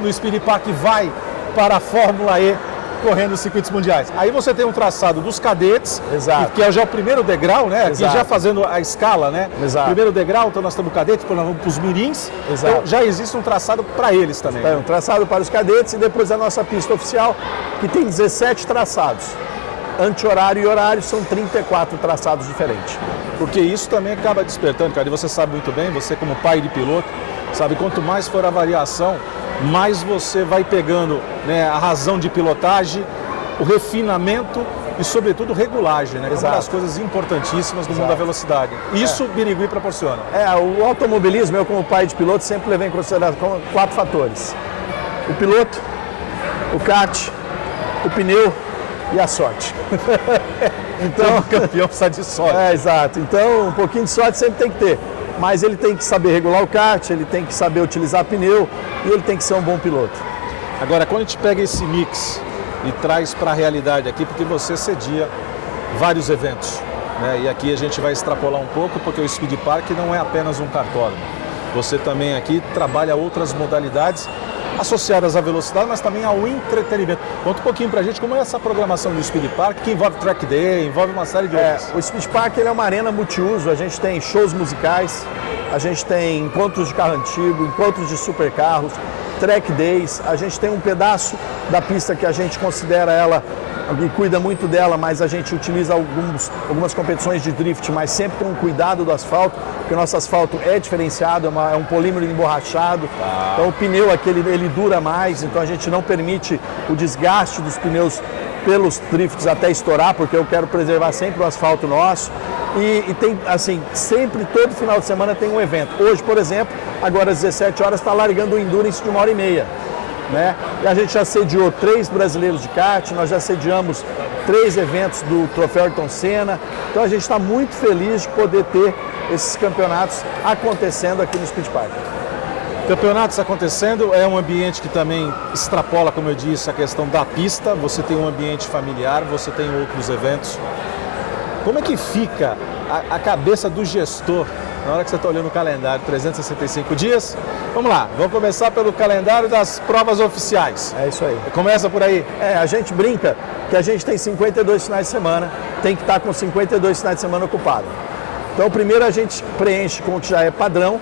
no Spiripac vai para a Fórmula E, correndo os circuitos mundiais. Aí você tem um traçado dos cadetes, que é já o primeiro degrau, né? Aqui já fazendo a escala, né? Exato. Primeiro degrau, então nós temos cadetes, depois nós vamos para os mirins. Exato. Então já existe um traçado para eles também. Um traçado para os cadetes e depois a nossa pista oficial, que tem 17 traçados. Anti-horário e horário são 34 traçados diferentes. Porque isso também acaba despertando, cara, e você sabe muito bem, você como pai de piloto, sabe, quanto mais for a variação, mais você vai pegando, né, a razão de pilotagem, o refinamento e, sobretudo, regulagem, né? Que é uma das coisas importantíssimas no mundo da velocidade. Isso Birigui proporciona. O automobilismo, eu como pai de piloto, sempre levei em consideração 4 fatores. O piloto, o kart, o pneu e a sorte. Então, o campeão precisa de sorte. Exato. Então, um pouquinho de sorte sempre tem que ter. Mas ele tem que saber regular o kart, ele tem que saber utilizar pneu e ele tem que ser um bom piloto. Agora, quando a gente pega esse mix e traz para a realidade aqui, porque você cedia vários eventos, né? E aqui a gente vai extrapolar um pouco, porque o Spiripac não é apenas um kartódromo. Você também aqui trabalha outras modalidades associadas à velocidade, mas também ao entretenimento. Conta um pouquinho pra gente como é essa programação do Spiripac, que envolve track day, envolve uma série de outras. O Spiripac é uma arena multiuso, a gente tem shows musicais, a gente tem encontros de carro antigo, encontros de supercarros, track days, a gente tem um pedaço da pista que a gente considera ela e cuida muito dela, mas a gente utiliza algumas competições de drift, mas sempre com cuidado do asfalto, porque o nosso asfalto é diferenciado, é um polímero emborrachado, então o pneu aqui ele dura mais, então a gente não permite o desgaste dos pneus pelos drifts até estourar, porque eu quero preservar sempre o asfalto nosso. E tem, assim, sempre, todo final de semana tem um evento. Hoje, por exemplo, agora às 17 horas está largando o Endurance de 1h30. Né? E a gente já sediou 3 brasileiros de kart, nós já sediamos 3 eventos do Troféu Ayrton Senna. Então a gente está muito feliz de poder ter esses campeonatos acontecendo aqui no Spiripac. Campeonatos acontecendo, é um ambiente que também extrapola, como eu disse, a questão da pista. Você tem um ambiente familiar, você tem outros eventos. Como é que fica a cabeça do gestor na hora que você está olhando o calendário, 365 dias? Vamos lá, vamos começar pelo calendário das provas oficiais. É isso aí. Começa por aí. A gente brinca que a gente tem 52 finais de semana, tem que estar com 52 finais de semana ocupado. Então, primeiro a gente preenche com o que já é padrão,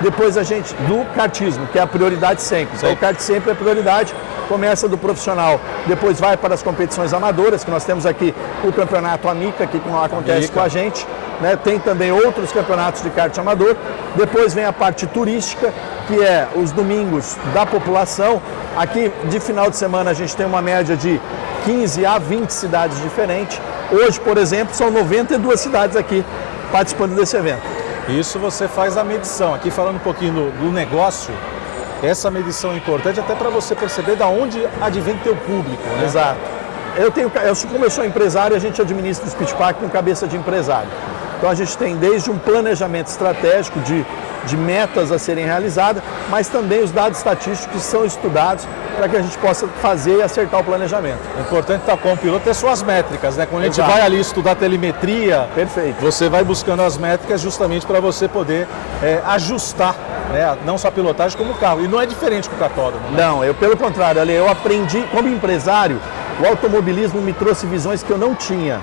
depois a gente, do kartismo, que é a prioridade sempre. Então, o kart sempre é prioridade, começa do profissional, depois vai para as competições amadoras, que nós temos aqui o campeonato Amica, que não acontece com a gente, né? Tem também outros campeonatos de kart amador, depois vem a parte turística, que é os domingos da população. Aqui, de final de semana, a gente tem uma média de 15 a 20 cidades diferentes. Hoje, por exemplo, são 92 cidades aqui participando desse evento. Isso você faz a medição. Aqui falando um pouquinho do negócio, essa medição é importante até para você perceber de onde advém teu público, né? Exato. como eu sou empresário, a gente administra o Speed Park com cabeça de empresário. Então a gente tem desde um planejamento estratégico de metas a serem realizadas, mas também os dados estatísticos que são estudados para que a gente possa fazer e acertar o planejamento. É importante estar com o piloto ter suas métricas, né? Quando a gente vai ali estudar telemetria, perfeito, você vai buscando as métricas justamente para você poder ajustar, né? Não só a pilotagem como o carro. E não é diferente com o cartódromo, né? Não, pelo contrário, eu aprendi, como empresário, o automobilismo me trouxe visões que eu não tinha.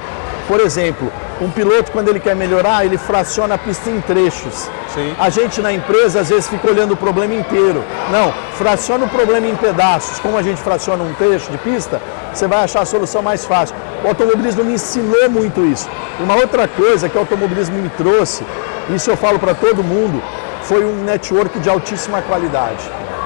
Por exemplo, um piloto, quando ele quer melhorar, ele fraciona a pista em trechos. Sim. A gente na empresa, às vezes, fica olhando o problema inteiro. Não, fraciona o problema em pedaços. Como a gente fraciona um trecho de pista, você vai achar a solução mais fácil. O automobilismo me ensinou muito isso. Uma outra coisa que o automobilismo me trouxe, isso eu falo para todo mundo, foi um network de altíssima qualidade.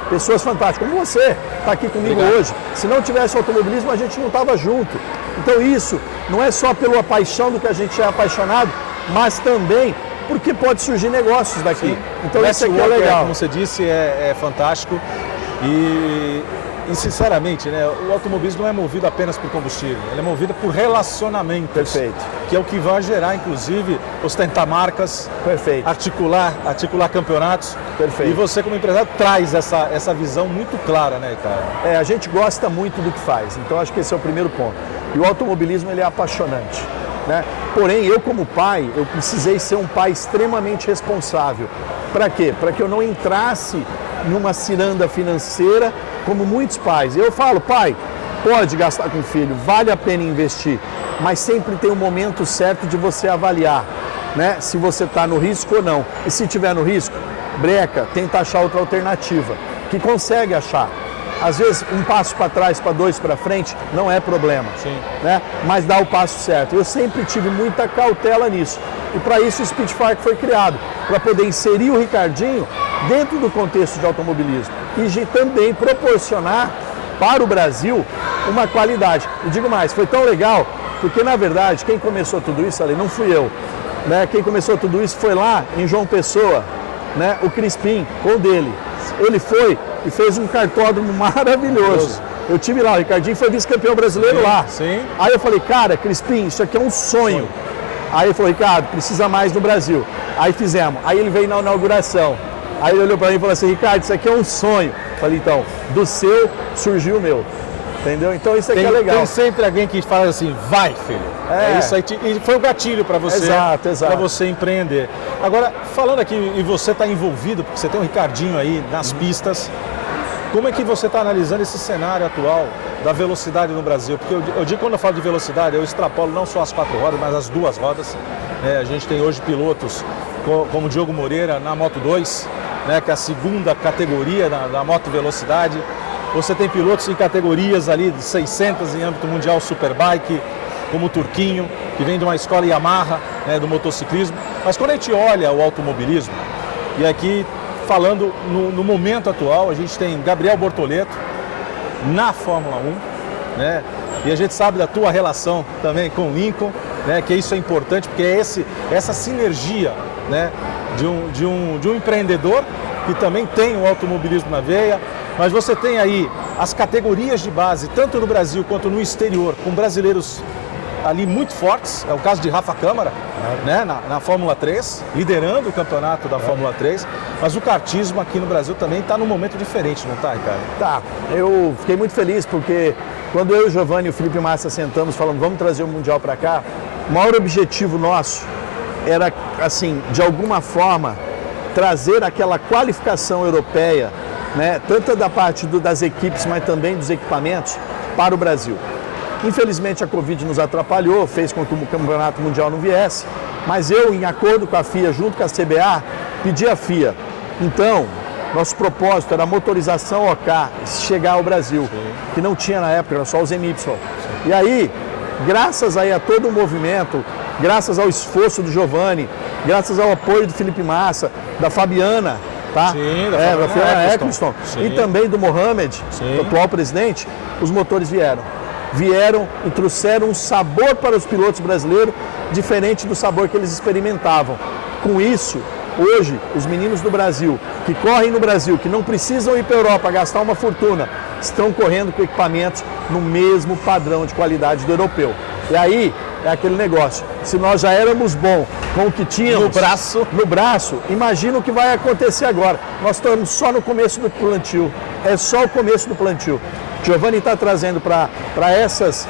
Pessoas fantásticas, como você, está aqui comigo hoje. Se não tivesse automobilismo, a gente não estava junto. Então isso não é só pela paixão do que a gente é apaixonado, mas também porque pode surgir negócios daqui. Sim. Então isso aqui é legal. Como você disse, é fantástico. E sinceramente, né, o automobilismo não é movido apenas por combustível, ele é movido por relacionamentos. Perfeito. Que é o que vai gerar, inclusive, ostentar marcas, perfeito, articular campeonatos. Perfeito. E você, como empresário, traz essa visão muito clara, né, cara? A gente gosta muito do que faz, então acho que esse é o primeiro ponto. E o automobilismo, ele é apaixonante, né? Porém, eu como pai, eu precisei ser um pai extremamente responsável. Para quê? Para que eu não entrasse numa ciranda financeira como muitos pais. Eu falo, pai, pode gastar com o filho, vale a pena investir, mas sempre tem um momento certo de você avaliar, né? Se você está no risco ou não. E se tiver no risco, breca, tenta achar outra alternativa, que consegue achar. Às vezes, um passo para trás, para dois para frente, não é problema. Sim. Né? Mas dá o passo certo. Eu sempre tive muita cautela nisso. E para isso o Speed Park foi criado, para poder inserir o Ricardinho dentro do contexto de automobilismo e também proporcionar para o Brasil uma qualidade. E digo mais, foi tão legal, porque na verdade quem começou tudo isso ali não fui eu. Né? Quem começou tudo isso foi lá em João Pessoa, né? O Crispim, com o dele. Ele foi e fez um cartódromo maravilhoso. Eu tive lá, o Ricardinho foi vice-campeão brasileiro lá. Sim. Aí eu falei, cara, Crispim, isso aqui é um sonho. Aí ele falou, Ricardo, precisa mais no Brasil. Aí fizemos. Aí ele veio na inauguração. Aí ele olhou para mim e falou assim, Ricardo, isso aqui é um sonho. Eu falei, então, do seu surgiu o meu. Entendeu? Então isso aqui é legal. Tem sempre alguém que fala assim, vai, filho. É isso aí. E foi o gatilho para você. Exato. Para você empreender. Agora, falando aqui, e você está envolvido, porque você tem um Ricardinho aí nas pistas. Como é que você está analisando esse cenário atual da velocidade no Brasil? Porque eu digo, quando eu falo de velocidade, eu extrapolo não só as 4 rodas, mas as 2 rodas. A gente tem hoje pilotos como o Diogo Moreira na Moto 2, né, que é a segunda categoria da moto velocidade. Você tem pilotos em categorias ali de 600 em âmbito mundial Superbike, como o Turquinho, que vem de uma escola Yamaha, né, do motociclismo. Mas quando a gente olha o automobilismo, e aqui falando no momento atual, a gente tem Gabriel Bortoleto na Fórmula 1, né? E a gente sabe da tua relação também com o Lincoln, né? Que isso é importante, porque é essa sinergia, né? De um empreendedor que também tem o automobilismo na veia, mas você tem aí as categorias de base, tanto no Brasil quanto no exterior, com brasileiros ali muito fortes, é o caso de Rafa Câmara, né, na Fórmula 3, liderando o campeonato da Fórmula 3, mas o kartismo aqui no Brasil também está num momento diferente, não está, Ricardo? Tá, eu fiquei muito feliz porque quando eu, o Giovanni e o Felipe Massa sentamos falando, vamos trazer o Mundial para cá, o maior objetivo nosso era, assim, de alguma forma, trazer aquela qualificação europeia, né, tanto da parte das equipes, mas também dos equipamentos, para o Brasil. Infelizmente a Covid nos atrapalhou, fez com que o Campeonato Mundial não viesse, mas eu, em acordo com a FIA, junto com a CBA, pedi à FIA. Então, nosso propósito era a motorização OK chegar ao Brasil, que não tinha na época, era só os MY. E aí, graças aí a todo o movimento, graças ao esforço do Giovanni, graças ao apoio do Felipe Massa, da Fabiana, tá? Sim, da Fabiana Eccleston, e também do Mohamed, o atual presidente, os motores vieram e trouxeram um sabor para os pilotos brasileiros diferente do sabor que eles experimentavam. Com isso, hoje, os meninos do Brasil, que correm no Brasil, que não precisam ir para a Europa gastar uma fortuna estão correndo com equipamentos no mesmo padrão de qualidade do europeu. E aí é aquele negócio, se nós já éramos bons com o que tínhamos no braço, imagina o que vai acontecer agora. Nós estamos só no começo do plantio, é só o começo do plantio. Giovanni está trazendo para essas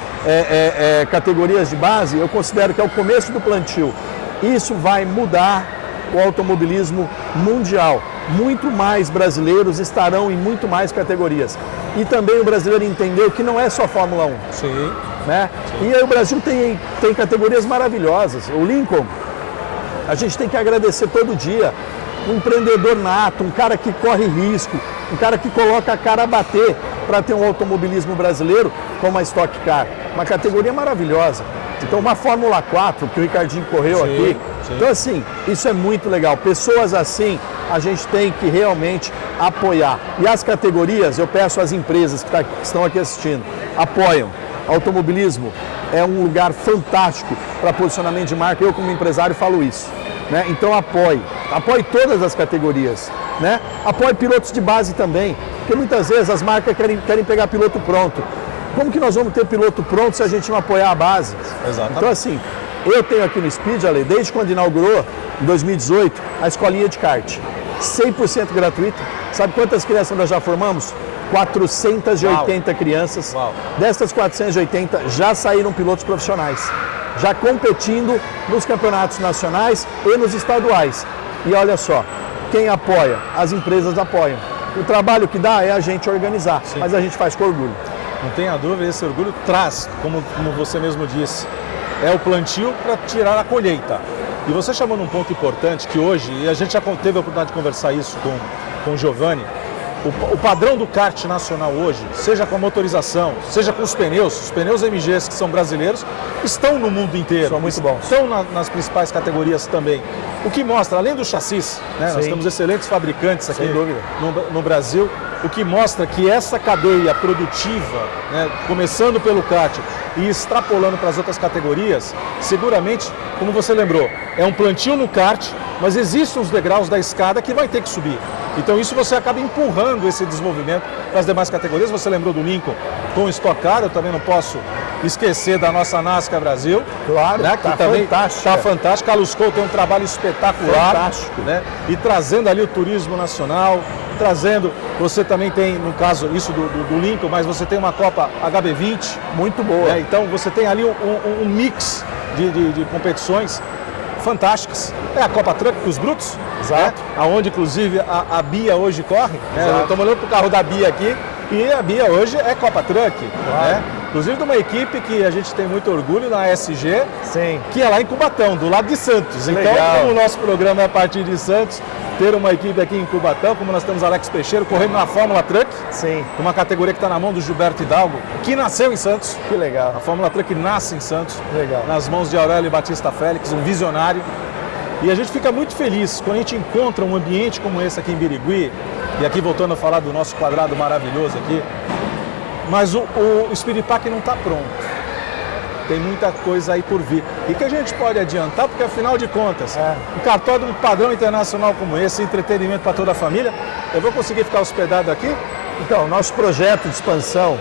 categorias de base, eu considero que é o começo do plantio. Isso vai mudar o automobilismo mundial. Muito mais brasileiros estarão em muito mais categorias. E também o brasileiro entendeu que não é só Fórmula 1. Sim. Né? E aí o Brasil tem categorias maravilhosas. O Lincoln, a gente tem que agradecer todo dia. Um empreendedor nato, um cara que corre risco, um cara que coloca a cara a bater para ter um automobilismo brasileiro como a Stock Car. Uma categoria maravilhosa. Então, uma Fórmula 4, que o Ricardinho correu aqui. Sim. Então, assim, isso é muito legal. Pessoas assim, a gente tem que realmente apoiar. E as categorias, eu peço às empresas que estão aqui assistindo, apoiam. Automobilismo é um lugar fantástico para posicionamento de marca. Eu, como empresário, falo isso. Né? Então, apoie todas as categorias. Né? Apoie pilotos de base também. Porque muitas vezes as marcas querem pegar piloto pronto. Como que nós vamos ter piloto pronto se a gente não apoiar a base? Exatamente. Então, assim, eu tenho aqui no Speed, Ale, desde quando inaugurou, em 2018, a escolinha de kart. 100% gratuita. Sabe quantas crianças nós já formamos? 480 crianças. Uau. Destas 480, já saíram pilotos profissionais. Já competindo nos campeonatos nacionais e nos estaduais. E olha só, quem apoia? As empresas apoiam. O trabalho que dá é a gente organizar, sim, mas a gente faz com orgulho. Não tenha dúvida, esse orgulho traz, como você mesmo disse, é o plantio para tirar a colheita. E você chamou num ponto importante que hoje, e a gente já teve a oportunidade de conversar isso com o Giovanni, o padrão do kart nacional hoje, seja com a motorização, seja com os pneus MGs que são brasileiros, estão no mundo inteiro. São muito bons. Estão nas principais categorias também. O que mostra, além do chassis, né, nós temos excelentes fabricantes aqui no Brasil, o que mostra que essa cadeia produtiva, né, começando pelo kart e extrapolando para as outras categorias, seguramente, como você lembrou, é um plantio no kart, mas existem os degraus da escada que vai ter que subir. Então isso você acaba empurrando esse desenvolvimento para as demais categorias. Você lembrou do Lincoln com o Stock Car, eu também não posso esquecer da nossa NASCAR Brasil. Claro, né, que também está fantástico. Carlos Couto tem um trabalho espetacular. Fantástico. Né, e trazendo ali o turismo nacional, trazendo, você também tem, no caso, isso do Lincoln, mas você tem uma Copa HB20. Muito boa. Né, então você tem ali um mix de competições fantásticas. É a Copa Truck com os brutos, exato, né? Onde inclusive a Bia hoje corre, né? Estamos olhando para o carro da Bia aqui e a Bia hoje é Copa Truck, né? Inclusive de uma equipe que a gente tem muito orgulho na SG, sim, que é lá em Cubatão, do lado de Santos. Legal. Então, como o nosso programa é a partir de Santos, ter uma equipe aqui em Cubatão, como nós temos Alex Peixeiro correndo na Fórmula Truck, sim, uma categoria que está na mão do Gilberto Hidalgo, que nasceu em Santos. Que legal. A Fórmula Truck nasce em Santos, legal, nas mãos de Aurélio Batista Félix, um visionário. E a gente fica muito feliz quando a gente encontra um ambiente como esse aqui em Birigui, e aqui voltando a falar do nosso quadrado maravilhoso aqui, mas o Speed Park não está pronto. Tem muita coisa aí por vir. E que a gente pode adiantar, porque afinal de contas, um cartódromo padrão internacional como esse, entretenimento para toda a família, eu vou conseguir ficar hospedado aqui? Então, nosso projeto de expansão,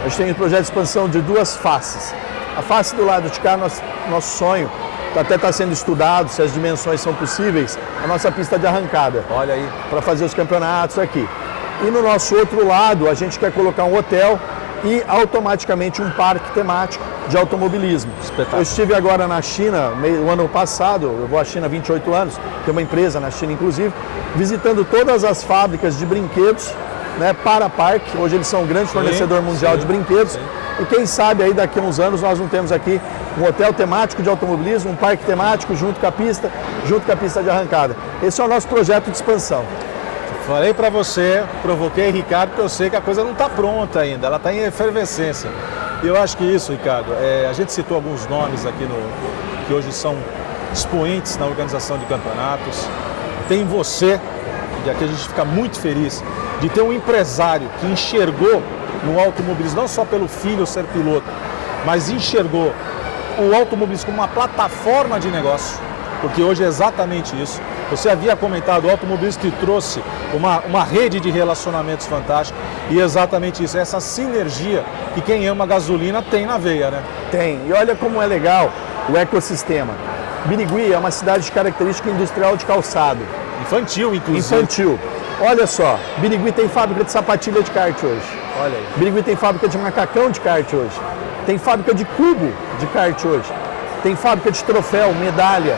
a gente tem um projeto de expansão de duas faces. A face do lado de cá, nosso sonho, até está sendo estudado se as dimensões são possíveis, a nossa pista de arrancada. Olha aí. Para fazer os campeonatos aqui. E no nosso outro lado, a gente quer colocar um hotel e automaticamente um parque temático de automobilismo. Espetáculo. Eu estive agora na China, o ano passado, eu vou à China há 28 anos, tem uma empresa na China inclusive, visitando todas as fábricas de brinquedos, né, para parque. Hoje eles são um grande fornecedor mundial de brinquedos. E quem sabe aí daqui a uns anos nós não temos aqui um hotel temático de automobilismo, um parque temático junto com a pista de arrancada. Esse é o nosso projeto de expansão. Falei para você, provoquei Ricardo, porque eu sei que a coisa não está pronta ainda, ela está em efervescência. E eu acho que isso, Ricardo, a gente citou alguns nomes aqui que hoje são expoentes na organização de campeonatos. Tem você, e aqui a gente fica muito feliz, de ter um empresário que enxergou no automobilismo, não só pelo filho ser piloto, mas enxergou o automobilismo como uma plataforma de negócio, porque hoje é exatamente isso. Você havia comentado, o automobilista que trouxe uma rede de relacionamentos fantástica e exatamente isso, essa sinergia que quem ama gasolina tem na veia, né? Tem. E olha como é legal o ecossistema. Birigui é uma cidade de característica industrial de calçado. Infantil, inclusive. Infantil. Olha só, Birigui tem fábrica de sapatilha de kart hoje. Olha aí. Birigui tem fábrica de macacão de kart hoje. Tem fábrica de cubo de kart hoje. Tem fábrica de troféu, medalha.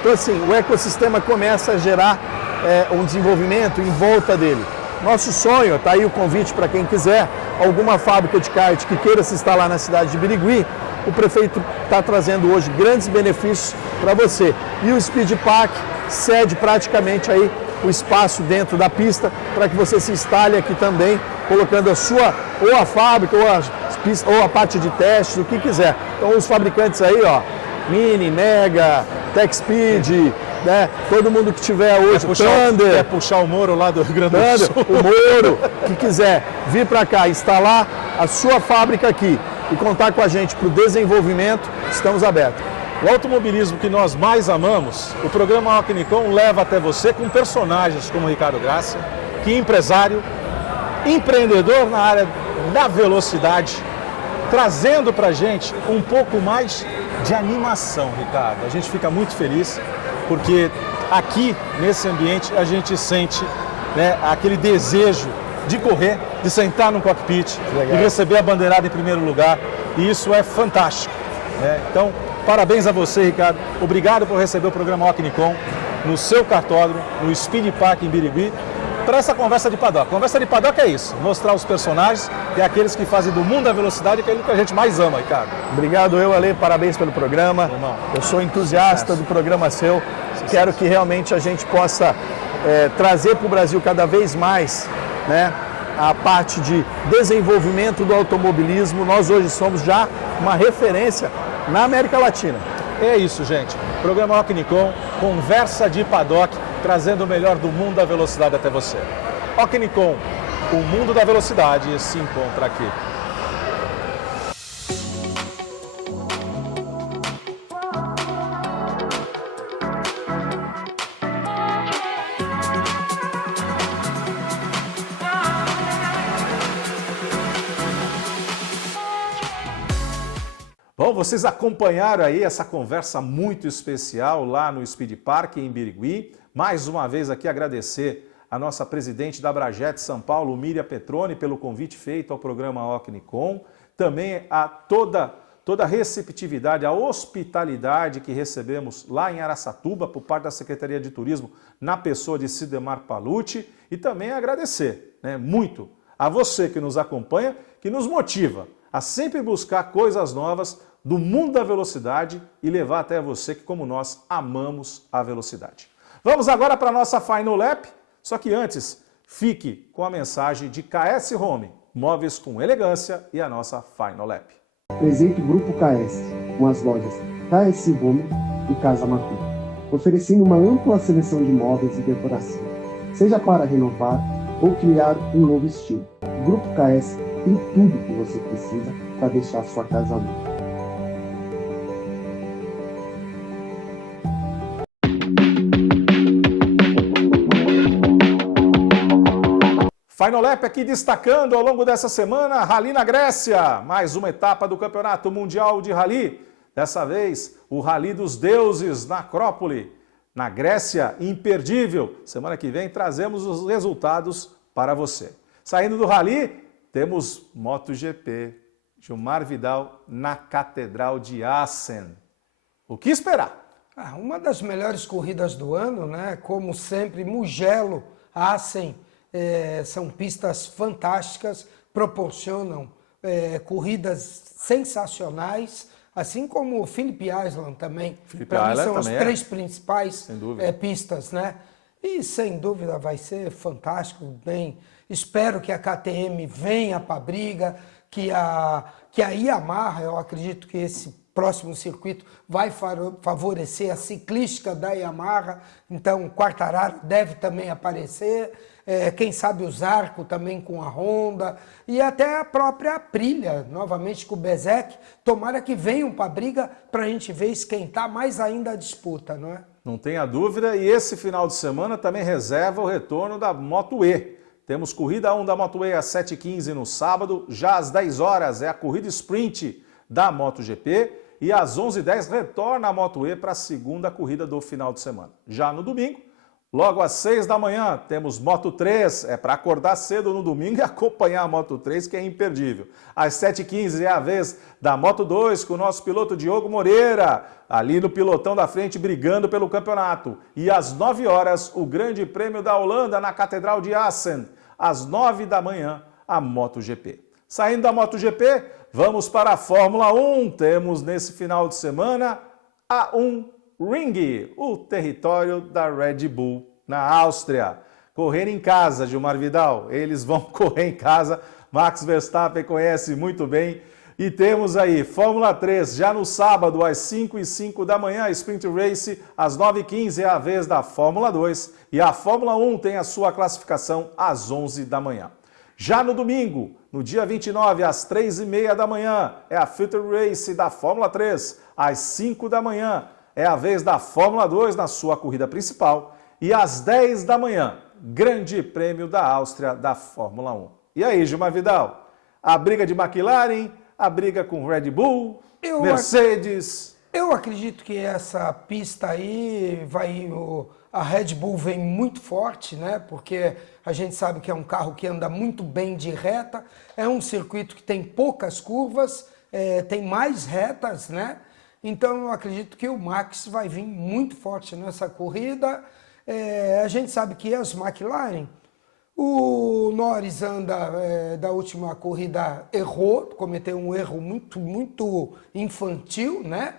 Então, assim, o ecossistema começa a gerar um desenvolvimento em volta dele. Nosso sonho, está aí o convite para quem quiser, alguma fábrica de kart que queira se instalar na cidade de Birigui, o prefeito está trazendo hoje grandes benefícios para você. E o Speed Park cede praticamente aí o espaço dentro da pista para que você se instale aqui também, colocando a sua, ou a fábrica, ou a parte de teste, o que quiser. Então os fabricantes aí, ó, Mini, Mega, Tech Speed, né? Todo mundo que tiver hoje, Thunder. Quer puxar o Moro lá do Rio Grande do Sul. O Moro, que quiser vir para cá, instalar a sua fábrica aqui e contar com a gente para o desenvolvimento, estamos abertos. O automobilismo que nós mais amamos, o programa Ocnicom leva até você com personagens como Ricardo Gracia, que é empresário, empreendedor na área da velocidade, trazendo para a gente um pouco mais de animação, Ricardo. A gente fica muito feliz porque aqui, nesse ambiente, a gente sente, né, aquele desejo de correr, de sentar no cockpit, de receber a bandeirada em primeiro lugar, e isso é fantástico, né? Então, parabéns a você, Ricardo. Obrigado por receber o programa Ocnicom no seu cartódromo, no Speed Park em Birigui, para essa conversa de paddock. Conversa de paddock é isso, mostrar os personagens e aqueles que fazem do mundo da velocidade aquilo que a gente mais ama, Ricardo. Obrigado, Ale, parabéns pelo programa. Irmão, eu sou entusiasta do programa seu. Quero que realmente a gente possa trazer para o Brasil cada vez mais, né, a parte de desenvolvimento do automobilismo. Nós hoje somos já uma referência na América Latina. É isso, gente. Programa Ocnicom, conversa de paddock, trazendo o melhor do mundo da velocidade até você. Ocnicom, o mundo da velocidade se encontra aqui. Bom, vocês acompanharam aí essa conversa muito especial lá no Speed Park em Birigui. Mais uma vez aqui agradecer a nossa presidente da Abrajet São Paulo, Miriam Petroni, pelo convite feito ao programa Ocnicom. Também a toda a receptividade, a hospitalidade que recebemos lá em Araçatuba por parte da Secretaria de Turismo, na pessoa de Sidemar Palucci. E também agradecer, né, muito a você que nos acompanha, que nos motiva a sempre buscar coisas novas do mundo da velocidade e levar até você que, como nós, amamos a velocidade. Vamos agora para a nossa Final Lap, só que antes, fique com a mensagem de KS Home, móveis com elegância, e a nossa Final Lap. Presente Grupo KS, com as lojas KS Home e Casa Matu, oferecendo uma ampla seleção de móveis e decoração, seja para renovar ou criar um novo estilo. O Grupo KS tem tudo que você precisa para deixar sua casa limpa. Final Lap aqui destacando ao longo dessa semana, Rally na Grécia, mais uma etapa do Campeonato Mundial de Rally. Dessa vez, o Rally dos Deuses na Acrópole, na Grécia, imperdível. Semana que vem trazemos os resultados para você. Saindo do Rally, temos MotoGP, Gilmar Vidal na Catedral de Assen. O que esperar? Uma das melhores corridas do ano, né? Como sempre, Mugello, Assen, são pistas fantásticas, proporcionam corridas sensacionais, assim como o Phillip Island também. Para mim são as três principais pistas, né? E sem dúvida vai ser fantástico. Bem, espero que a KTM venha para a briga, que a Yamaha, eu acredito que esse próximo circuito vai favorecer a ciclística da Yamaha, então o Quartararo deve também aparecer, quem sabe o Zarco também com a Honda, e até a própria Aprilia, novamente com o Bezek. Tomara que venham para a briga para a gente ver esquentar mais ainda a disputa, não é? Não tenha dúvida, e esse final de semana também reserva o retorno da Moto E. Temos corrida 1 da Moto E às 7h15 no sábado, já às 10 horas é a corrida sprint da MotoGP e às 11h10 retorna a Moto E para a segunda corrida do final de semana. Já no domingo, logo às 6 da manhã, temos Moto 3, é para acordar cedo no domingo e acompanhar a Moto 3, que é imperdível. Às 7h15 é a vez da Moto 2 com o nosso piloto Diogo Moreira, ali no pilotão da frente brigando pelo campeonato. E às 9 horas, o Grande Prêmio da Holanda na Catedral de Assen. Às 9 da manhã, a MotoGP. Saindo da MotoGP, vamos para a Fórmula 1. Temos nesse final de semana a Ring, o território da Red Bull na Áustria. Correr em casa, Gilmar Vidal, eles vão correr em casa. Max Verstappen conhece muito bem. E temos aí Fórmula 3, já no sábado, às 5h05 da manhã, Sprint Race, às 9h15 é a vez da Fórmula 2. E a Fórmula 1 tem a sua classificação às 11 da manhã. Já no domingo, no dia 29, às 3h30 da manhã, é a Future Race da Fórmula 3. Às 5 da manhã, é a vez da Fórmula 2 na sua corrida principal. E às 10 da manhã, Grande Prêmio da Áustria da Fórmula 1. E aí, Gilmar Vidal, a briga de McLaren, a briga com Red Bull, Mercedes... Eu acredito que essa pista aí a Red Bull vem muito forte, né? Porque a gente sabe que é um carro que anda muito bem de reta, é um circuito que tem poucas curvas, tem mais retas, né? Então eu acredito que o Max vai vir muito forte nessa corrida. A gente sabe que as McLaren, o Norris da última corrida cometeu um erro muito infantil, né?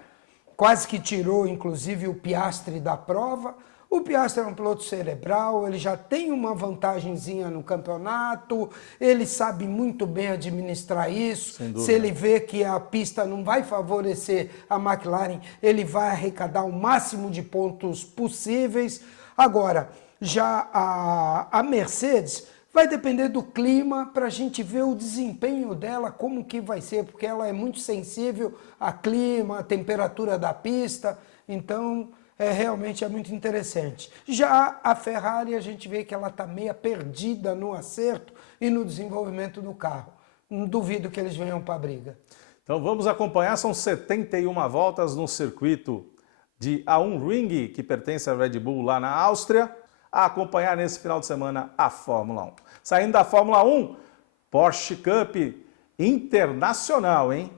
Quase que tirou, inclusive, o Piastri da prova. O Piastri é um piloto cerebral, ele já tem uma vantagenzinha no campeonato, ele sabe muito bem administrar isso. Se ele vê que a pista não vai favorecer a McLaren, ele vai arrecadar o máximo de pontos possíveis. Agora, já a Mercedes vai depender do clima para a gente ver o desempenho dela, como que vai ser, porque ela é muito sensível a clima, a temperatura da pista, então realmente é muito interessante. Já a Ferrari, a gente vê que ela está meio perdida no acerto e no desenvolvimento do carro. Não duvido que eles venham para a briga. Então vamos acompanhar, são 71 voltas no circuito de A1 Ring, que pertence à Red Bull lá na Áustria, a acompanhar nesse final de semana a Fórmula 1. Saindo da Fórmula 1, Porsche Cup Internacional, hein?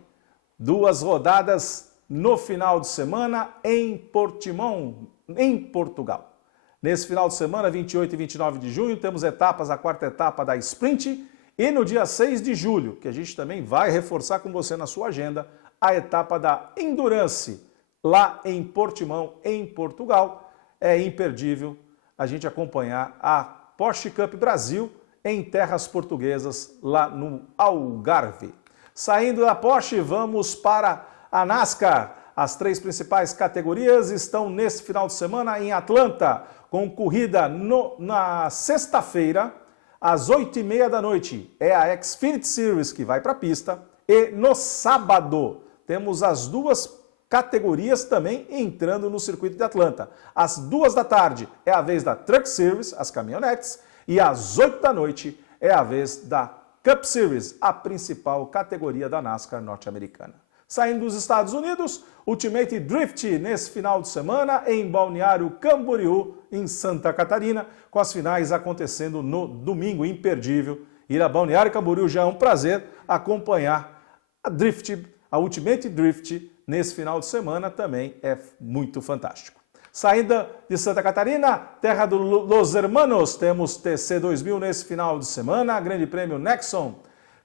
2 rodadas no final de semana em Portimão, em Portugal. Nesse final de semana, 28 e 29 de junho, temos etapas, a 4ª etapa da Sprint e no dia 6 de julho, que a gente também vai reforçar com você na sua agenda, a etapa da Endurance, lá em Portimão, em Portugal. É imperdível a gente acompanhar a Porsche Cup Brasil em terras portuguesas, lá no Algarve. Saindo da Porsche, vamos para a NASCAR. As 3 principais categorias estão nesse final de semana em Atlanta, com corrida na sexta-feira, às 8h30 da noite. É a Xfinity Series que vai para a pista. E no sábado, temos as 2 categorias também entrando no circuito de Atlanta. Às 2 da tarde é a vez da Truck Series, as caminhonetes, e às 8 da noite é a vez da Cup Series, a principal categoria da NASCAR norte-americana. Saindo dos Estados Unidos, Ultimate Drift nesse final de semana em Balneário Camboriú, em Santa Catarina, com as finais acontecendo no domingo, imperdível. Ir a Balneário Camboriú já é um prazer acompanhar a Ultimate Drift nesse final de semana, também é muito fantástico. Saindo de Santa Catarina, terra dos Los Hermanos, temos TC2000 nesse final de semana, Grande Prêmio Nexon,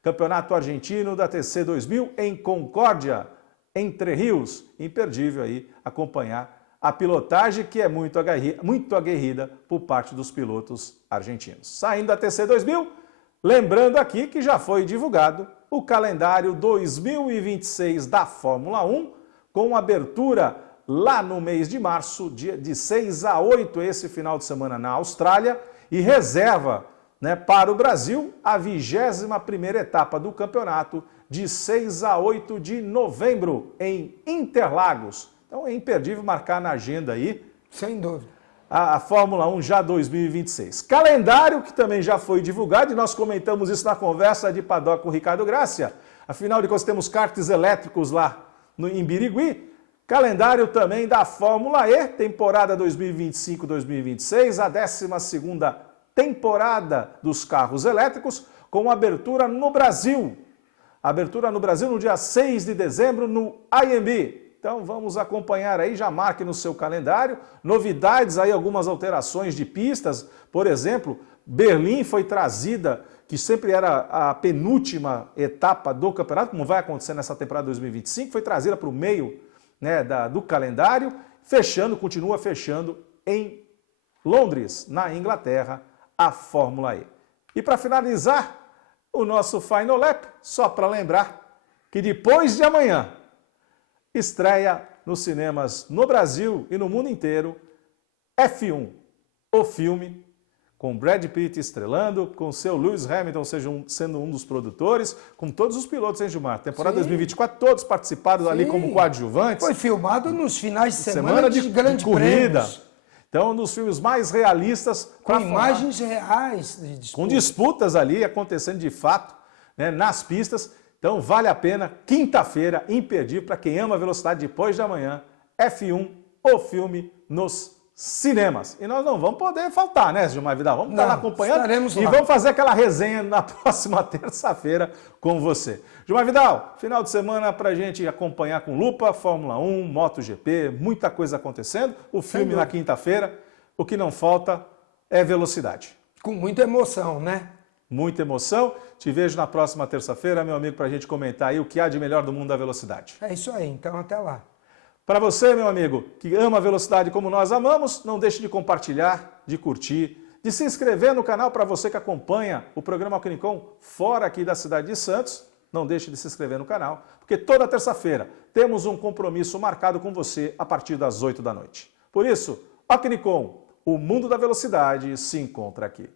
Campeonato Argentino da TC2000 em Concórdia, Entre Rios. Imperdível aí acompanhar a pilotagem que é muito aguerrida por parte dos pilotos argentinos. Saindo da TC2000, lembrando aqui que já foi divulgado o calendário 2026 da Fórmula 1, com abertura lá no mês de março, de 6 a 8, esse final de semana na Austrália, e reserva, né, para o Brasil a 21ª etapa do campeonato, de 6 a 8 de novembro, em Interlagos. Então é imperdível marcar na agenda aí, Sem dúvida. A Fórmula 1 já 2026. Calendário que também já foi divulgado e nós comentamos isso na conversa de paddock com o Ricardo Gracia. Afinal de contas, temos karts elétricos lá em Birigui. Calendário também da Fórmula E, temporada 2025-2026, a 12ª temporada dos carros elétricos, com abertura no Brasil. Abertura no Brasil no dia 6 de dezembro no IMB. Então vamos acompanhar aí, já marque no seu calendário. Novidades aí, algumas alterações de pistas. Por exemplo, Berlim foi trazida, que sempre era a penúltima etapa do campeonato, como vai acontecer nessa temporada 2025, foi trazida para o meio, né, do calendário, continua fechando em Londres, na Inglaterra, a Fórmula E. E para finalizar o nosso Final Lap, só para lembrar que depois de amanhã, estreia nos cinemas no Brasil e no mundo inteiro F1, o filme, com Brad Pitt estrelando, com seu Lewis Hamilton sendo um dos produtores, com todos os pilotos, hein, Gilmar? Temporada 2024, todos participaram ali como coadjuvantes. Foi filmado nos finais de semana de grande corrida. Prêmios. Então, um dos filmes mais realistas. Com imagens reais. Com disputas ali acontecendo de fato, né, nas pistas. Então, vale a pena. Quinta-feira, imperdível para quem ama a velocidade depois de amanhã. F1, o filme nos cinemas. E nós não vamos poder faltar, né, Gilmar Vidal? Vamos estar lá acompanhando e vamos fazer aquela resenha na próxima terça-feira com você. Gilmar Vidal, final de semana para a gente acompanhar com lupa, Fórmula 1, MotoGP, muita coisa acontecendo. O filme na quinta-feira, o que não falta é velocidade. Com muita emoção, né? Muita emoção. Te vejo na próxima terça-feira, meu amigo, para a gente comentar aí o que há de melhor do mundo da velocidade. É isso aí, então até lá. Para você, meu amigo, que ama a velocidade como nós amamos, não deixe de compartilhar, de curtir, de se inscrever no canal para você que acompanha o programa Alquinicom fora aqui da cidade de Santos. Não deixe de se inscrever no canal, porque toda terça-feira temos um compromisso marcado com você a partir das 8 da noite. Por isso, Alquinicom, o mundo da velocidade se encontra aqui.